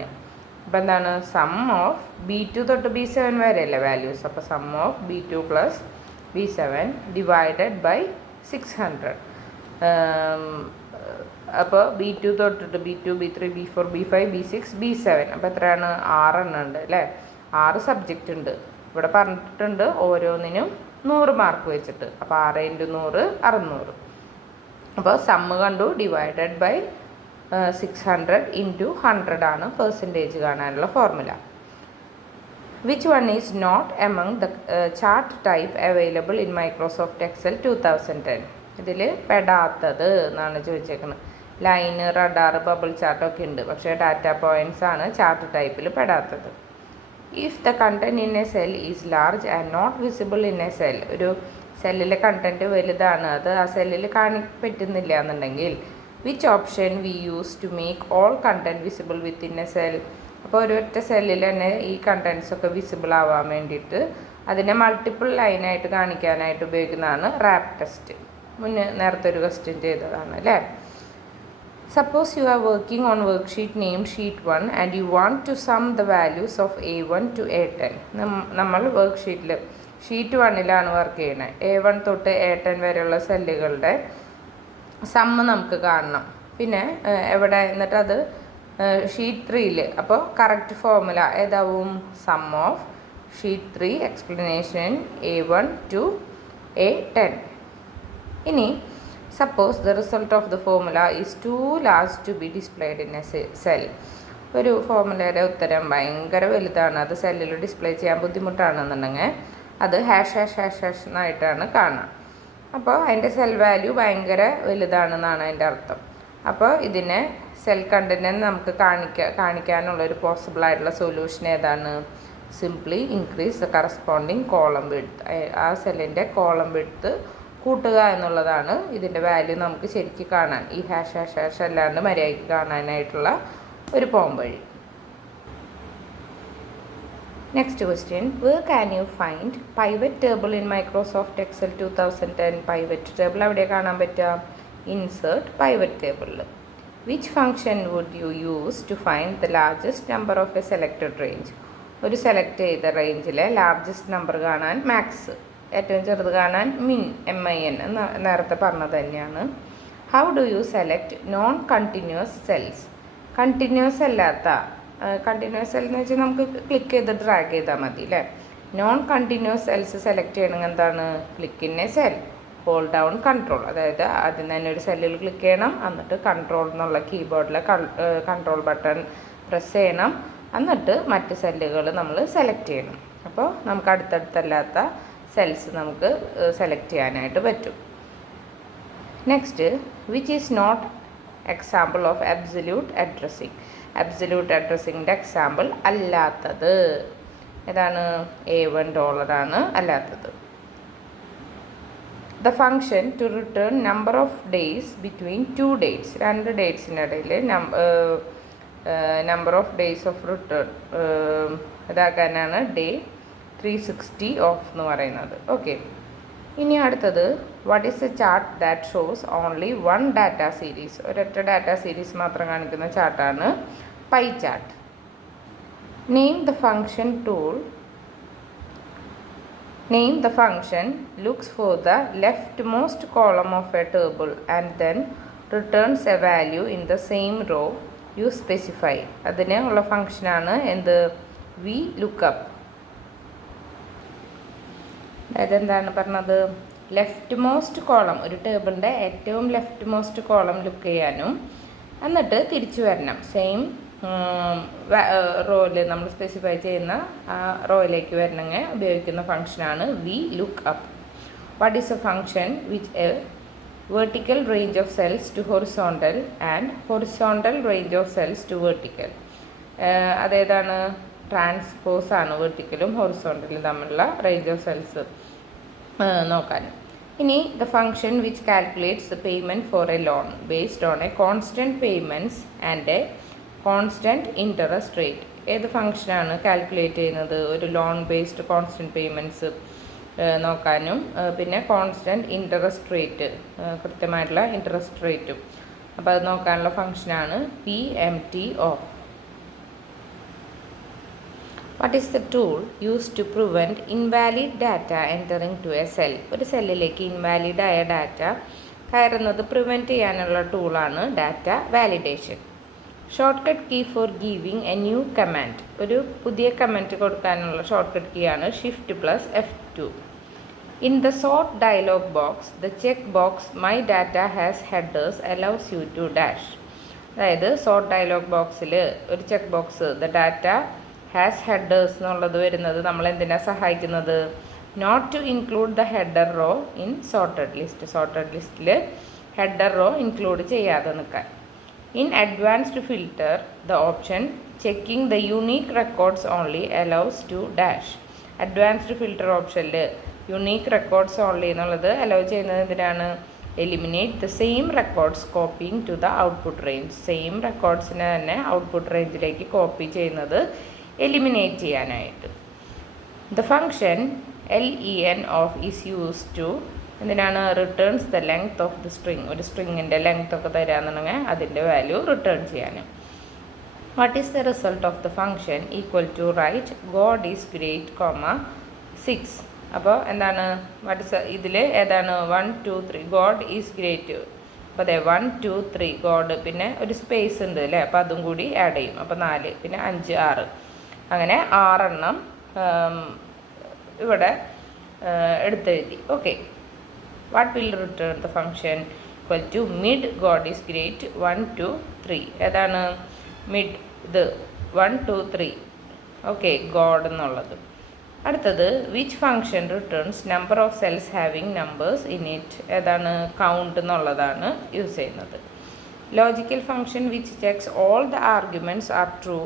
അപ്പോൾ എന്താണ് സം ഓഫ് B2 തൊട്ട് B7 വരെയല്ലേ വാല്യൂസ്. അപ്പോൾ sum of B2 plus B7 divided by 600. അപ്പോൾ B2 തൊട്ടിട്ട് B2 B3 B4 B5 B6 B7 അപ്പോൾ എത്രയാണ് 6 എണ്ണം ഉണ്ട് അല്ലേ. 6 സബ്ജക്റ്റ് ഉണ്ട്. ഇവിടെ പറഞ്ഞിട്ടുണ്ട് ഓരോന്നിനും 100 മാർക്ക് വെച്ചിട്ട്. അപ്പോൾ 6 × 100 600. അപ്പോൾ സമ്മ് കണ്ടു ഡിവൈഡഡ് ബൈ 600 × 100 ആണ് പെർസെൻറ്റേജ് കാണാനുള്ള formula. Which one is not among the chart type available in Microsoft Excel 2010? ഇതിൽ പെടാത്തത് എന്നാണ് ചോദിച്ചേക്കുന്നത്. ലൈന് റഡാർ ബബിൾ ചാർട്ടൊക്കെ ഉണ്ട്, പക്ഷേ ഡാറ്റ പോയിൻറ്റ്സ് ആണ് ചാർട്ട് ടൈപ്പിൽ പെടാത്തത്. If the content in a cell is large and not visible in a cell, ഒരു സെല്ലിലെ കണ്ടൻറ്റ് വലുതാണ്, അത് ആ സെല്ലിൽ പറ്റുന്നില്ല എന്നുണ്ടെങ്കിൽ which option we use to make all content visible within a cell? അപ്പോൾ ഒരൊറ്റ സെല്ലിൽ തന്നെ ഈ കണ്ടൻറ്റ്സ് ഒക്കെ വിസിബിൾ ആവാൻ വേണ്ടിയിട്ട് അതിനെ മൾട്ടിപ്പിൾ ലൈനായിട്ട് കാണിക്കാനായിട്ട് ഉപയോഗിക്കുന്നതാണ് റാപ്പ് ടെസ്റ്റ്. നേരത്തെ ഒരു ക്വസ്റ്റ്യൻ ചെയ്തതാണ് അല്ലേ. Suppose you are working on worksheet named sheet 1 and you want to sum the values of A1 to A10. നമ്മൾ വർക്ക്ഷീറ്റിൽ ഷീറ്റ് 1ലാണ് വർക്ക് ചെയ്യുന്നത്. A1 തൊട്ട് A10 വരെയുള്ള സെല്ലുകളുടെ സമ്മ് നമുക്ക് കാണണം. പിന്നെ എവിടെ എന്നിട്ട് അത് ഷീറ്റ് 3ൽ. അപ്പോൾ കറക്റ്റ് ഫോർമുല ഏതാവും? Sum of sheet 3 explanation A1 to A10. ഇനി suppose the result of the formula is too large to be displayed in a cell. ഒരു ഫോർമുലയുടെ ഉത്തരം ഭയങ്കര വലുതാണ്, അത് സെല്ലിൽ ഡിസ്പ്ലേ ചെയ്യാൻ ബുദ്ധിമുട്ടാണെന്നുണ്ടെങ്കിൽ അത് ### എന്നായിട്ടാണ് കാണുക. അപ്പോൾ അതിൻ്റെ സെൽ വാല്യൂ ഭയങ്കര വലുതാണെന്നാണ് അതിൻ്റെ അർത്ഥം. അപ്പോൾ ഇതിനെ സെൽ കണ്ടൻറ്റിനെ നമുക്ക് കാണിക്കാനുള്ളൊരു പോസിബിൾ ആയിട്ടുള്ള സൊല്യൂഷൻ ഏതാണ്? Simply increase the corresponding column width. ആ സെല്ലിൻ്റെ കോളം വിഡ്ത്ത് കൂട്ടുക എന്നുള്ളതാണ് ഇതിൻ്റെ വാല്യൂ നമുക്ക് ശരിക്കും കാണാൻ, ഈ ## അല്ലാണ്ട് മര്യാദയ്ക്ക് കാണാനായിട്ടുള്ള ഒരു പോംവഴി. Next question, where can you find pivot table in Microsoft Excel 2010? Pivot table എവിടെ കാണാൻ പറ്റുക? ഇൻസേർട്ട് പൈവറ്റ് ടേബിളിൽ. Which function would you use to find the largest number of a selected range? ഒരു സെലക്ട് ചെയ്ത റേഞ്ചിലെ ലാർജസ്റ്റ് നമ്പർ കാണാൻ max, ഏറ്റവും ചെറുത് കാണാൻ MIN നേരത്തെ പറഞ്ഞത് തന്നെയാണ്. How do you select non continuous cells? Continuous അല്ലാത്ത, കണ്ടിന്യൂസ് സെൽ എന്ന് വെച്ചാൽ നമുക്ക് ക്ലിക്ക് ചെയ്ത് ഡ്രാഗ് ചെയ്താൽ മതി അല്ലേ. നോൺ കണ്ടിന്യൂസ് സെൽസ് സെലക്ട് ചെയ്യണമെങ്കിൽ എന്താണ്? Click in a cell, hold down control. അതായത് ആദ്യം തന്നെ ഒരു സെല്ലിൽ ക്ലിക്ക് ചെയ്യണം, എന്നിട്ട് കൺട്രോൾ എന്നുള്ള കീബോർഡിലെ കൺട്രോൾ ബട്ടൺ പ്രസ് ചെയ്യണം, എന്നിട്ട് മറ്റ് സെല്ലുകൾ നമ്മൾ സെലക്ട് ചെയ്യണം. അപ്പോൾ നമുക്ക് അടുത്തടുത്തല്ലാത്ത സെൽസ് നമുക്ക് സെലക്ട് ചെയ്യാനായിട്ട് പറ്റും. Next, which is not example of absolute addressing? Absolute അഡ്രസ്സിങ്ങിൻ്റെ എക്സാമ്പിൾ അല്ലാത്തത് ഏതാണ്? $A1 ആണ് അല്ലാത്തത്. The function to return number of days between 2 dates, 2 ഡേറ്റ്സിൻ്റെ ഇടയിൽ number of days of return ഇതാക്കാനാണ് ഡേ 360 ഓഫ് എന്ന് പറയുന്നത്. ഓക്കെ, ഇനി അടുത്തത്, what is a chart that shows only 1 data series? ഒരൊറ്റ ഡാറ്റ സീരീസ് മാത്രം കാണിക്കുന്ന ചാർട്ടാണ് pie chart. Name the function tool. Name the function looks for the leftmost column of a table and then returns a value in the same row you specify. അതിന് ഉള്ള ഫങ്ഷനാണ് എന്ത്? V lookup. അതായത് എന്താണ് പറഞ്ഞത്? Left most column, ഒരു ടേബിളിൻ്റെ ഏറ്റവും ലെഫ്റ്റ് മോസ്റ്റ് കോളം ലുക്ക് ചെയ്യാനും എന്നിട്ട് തിരിച്ചു വരണം സെയിം റോയിൽ നമ്മൾ സ്പെസിഫൈ ചെയ്യുന്ന ആ റോയിലേക്ക് വരണമെങ്കിൽ ഉപയോഗിക്കുന്ന ഫങ്ഷനാണ് V look up. What is a function which a vertical range of cells to horizontal and horizontal range of cells to vertical? അതേതാണ്? ട്രാൻസ്പോസ് ആണ് വെർട്ടിക്കലും ഹൊറിസോണ്ടലും തമ്മിലുള്ള റേഞ്ച് ഓഫ് സെൽസ് നോക്കാൻ. ഇനി the function which calculates the payment for a loan based on a constant payments and a constant interest rate. ഏത് ഫങ്ഷനാണ് calculate ചെയ്യുന്നത്? ഒരു ലോൺ ബേസ്ഡ് കോൺസ്റ്റൻറ്റ് പേയ്മെൻറ്റ്സ് നോക്കാനും പിന്നെ കോൺസ്റ്റൻറ്റ് ഇൻട്രസ്റ്റ് റേറ്റ് കൃത്യമായിട്ടുള്ള ഇൻട്രസ്റ്റ് റേറ്റും അപ്പോൾ അത് നോക്കാനുള്ള ഫംഗ്ഷനാണ് PMT of. What is the tool use to prevent invalid data entering to a cell? ഒരു സെല്ലിലേക്ക് ഇൻവാലിഡായ ഡാറ്റ കയറുന്നത് പ്രിവെൻറ്റ് ചെയ്യാനുള്ള ടൂളാണ് data validation. Shortcut key for giving a new command. ഒരു പുതിയ കമൻറ്റ് കൊടുക്കാനുള്ള ഷോർട്ട് കട്ട് കീ ആണ് Shift+F2. In the sort dialog box, the check box My data has headers allows you to dash. അതായത് sort dialog ബോക്സിൽ ഒരു check box the data has headers എന്നുള്ളത് വരുന്നത് നമ്മൾ എന്തിനാണ് സഹായിക്കുന്നത്? Not to include the header row in sorted list. Sorted ലിസ്റ്റിൽ header row include ചെയ്യാതെ നിൽക്കാൻ. In advanced filter the option checking the unique records only allows to dash. Advanced filter ഓപ്ഷനിൽ unique records only എന്നുള്ളത് allow ചെയ്യുന്നത് എന്തിനാണ്? Eliminate the same records copying to the output range. Same റെക്കോർഡ്സിനെ തന്നെ output റേഞ്ചിലേക്ക് copy ചെയ്യുന്നത് eliminate ചെയ്യാനായിട്ട്. The function len of is use to എന്തിനാണ്? Returns the length of the string. ഒരു സ്ട്രിങ്ങിൻ്റെ ലെങ്ത് ഒക്കെ തരാമെന്നുണ്ടെങ്കിൽ അതിൻ്റെ വാല്യൂ റിട്ടേൺ ചെയ്യാനും. What is the result of the function? Equal to right God is great, 6. അപ്പോൾ എന്താണ് ഇതിൽ ഏതാണ്? 1 2 3 God ഈസ് ഗ്രേറ്റ്. അപ്പോൾ അതെ 1 2 3 God, പിന്നെ ഒരു സ്പേസ് ഉണ്ട് അല്ലേ, അപ്പോൾ അതും കൂടി ആഡ് ചെയ്യും. അപ്പോൾ 4, പിന്നെ 5 6, അങ്ങനെ 6 എണ്ണം ഇവിടെ എടുത്തെഴുതി. Okay. What will return the function? Equal to mid God is great 1 2 3. ഏതാണ് മിഡ്? ഇത് 1 2 3. ഓക്കെ, God എന്നുള്ളത്. അടുത്തത് which function returns number of cells having numbers in it. ഏതാണ്? കൗണ്ട് എന്നുള്ളതാണ് യൂസ് ചെയ്യുന്നത്. Logical function which checks all the arguments are true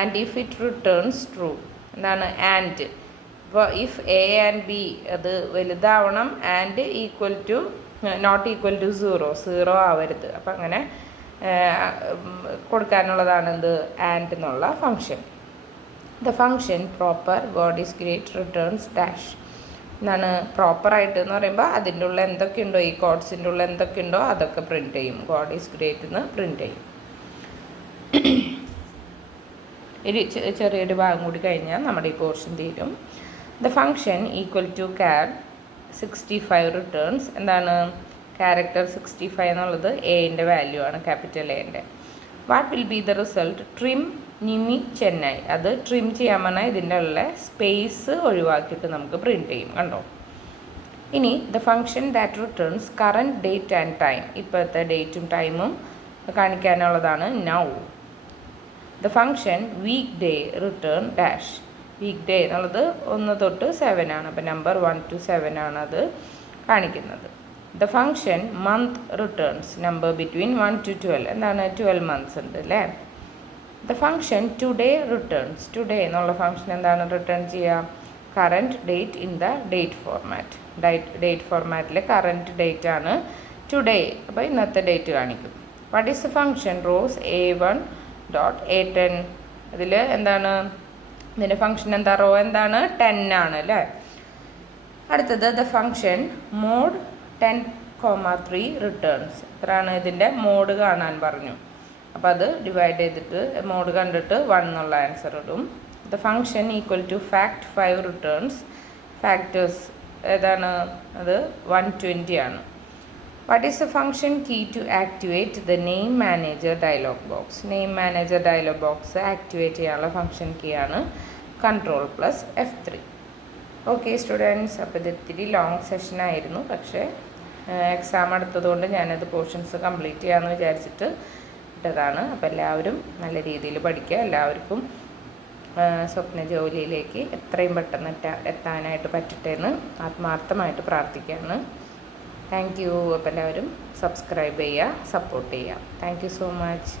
and if it returns true. എന്താണ്? And. അപ്പോൾ if A and B അത് വലുതാവണം and equal to not equal to 0 ആവരുത്. അപ്പം അങ്ങനെ കൊടുക്കാനുള്ളതാണ് എന്ത്? ആൻഡ് എന്നുള്ള function. The function proper God is great returns dash. എന്താണ് പ്രോപ്പറായിട്ട് എന്ന് പറയുമ്പോൾ അതിൻ്റെ ഉള്ള എന്തൊക്കെയുണ്ടോ, ഈ കോഡ്സിൻ്റെ ഉള്ള എന്തൊക്കെയുണ്ടോ അതൊക്കെ പ്രിൻറ്റ് ചെയ്യും. God ഈസ് ഗ്രേറ്റ് എന്ന് പ്രിൻറ്റ് ചെയ്യും. ഒരു ചെറിയൊരു ഭാഗം കൂടി കഴിഞ്ഞാൽ നമ്മുടെ ഈ പോർഷൻ തീരും. The function equal to char 65 returns. എന്താണ്? ക്യാരക്ടർ 65 എന്നുള്ളത് എൻ്റെ വാല്യൂ ആണ്, ക്യാപിറ്റൽ എൻ്റെ. What will be the result? Trim Nimi Chennai. അത് ട്രിം ചെയ്യാൻ പറഞ്ഞാൽ ഇതിൻ്റെ ഉള്ള സ്പേസ് ഒഴിവാക്കിയിട്ട് നമുക്ക് പ്രിൻറ്റ് ചെയ്യും. കണ്ടോ? ഇനി the function that returns current date and time. ഇപ്പോഴത്തെ ഡേറ്റും ടൈമും കാണിക്കാനുള്ളതാണ് now. The function weekday return dash. Weekday എന്നുള്ളത് 1 തൊട്ട് 7 ആണ്. അപ്പോൾ നമ്പർ 1 to 7 ആണ് അത് കാണിക്കുന്നത്. The function month returns number between 1 to 12. എന്താണ്? 12 മന്ത്സ് ഉണ്ട് അല്ലേ. The function today returns. Today എന്നുള്ള ഫംഗ്ഷൻ എന്താണ് റിട്ടേൺ ചെയ്യുക? Current date in the date format. Date ഫോർമാറ്റിലെ കറൻറ്റ് ഡേറ്റ് ആണ് ടുഡേ. അപ്പോൾ ഇന്നത്തെ ഡേറ്റ് കാണിക്കും. What is the function rows A1 dot A10. ഇതിൽ എന്താണ് ഇതിൻ്റെ ഫംഗ്ഷൻ എന്താ? റോ എന്താണ്? 10 ആണ് അല്ലേ. അടുത്തത് ദ ഫംഗ്ഷൻ മോഡ് 10,3 റിട്ടേൺസ്. എത്രയാണ്? ഇതിൻ്റെ മോഡ് കാണാൻ പറഞ്ഞു. അപ്പോൾ അത് ഡിവൈഡ് ചെയ്തിട്ട് മോഡ് കണ്ടിട്ട് 1 എന്നുള്ള ആൻസർ ഇടും. The function equal to fact 5 returns. Factors ഏതാണ്? അത് 120 ആണ്. What is the function key to activate the name manager dialog box. Name manager dialog box activate ചെയ്യാനുള്ള ഫംഗ്ഷൻ കീ ആണ് Ctrl+F3. ഓക്കെ സ്റ്റുഡൻസ്, അപ്പോൾ ഇത് ഇത്തിരി ലോങ് സെഷൻ ആയിരുന്നു. പക്ഷേ എക്സാം എടുത്തതുകൊണ്ട് ഞാനത് പോർഷൻസ് കംപ്ലീറ്റ് ചെയ്യാമെന്ന് വിചാരിച്ചിട്ട് ഇട്ടതാണ്. അപ്പോൾ എല്ലാവരും നല്ല രീതിയിൽ പഠിക്കുക. എല്ലാവർക്കും സ്വപ്ന ജോലിയിലേക്ക് എത്രയും പെട്ടെന്ന് എത്താനായിട്ട് പറ്റട്ടെ എന്ന് ആത്മാർത്ഥമായിട്ട് പ്രാർത്ഥിക്കുകയാണ്. Thank you. അപ്പോൾ എല്ലാവരും സബ്സ്ക്രൈബ് ചെയ്യുക, സപ്പോർട്ട് ചെയ്യുക. Thank you so much.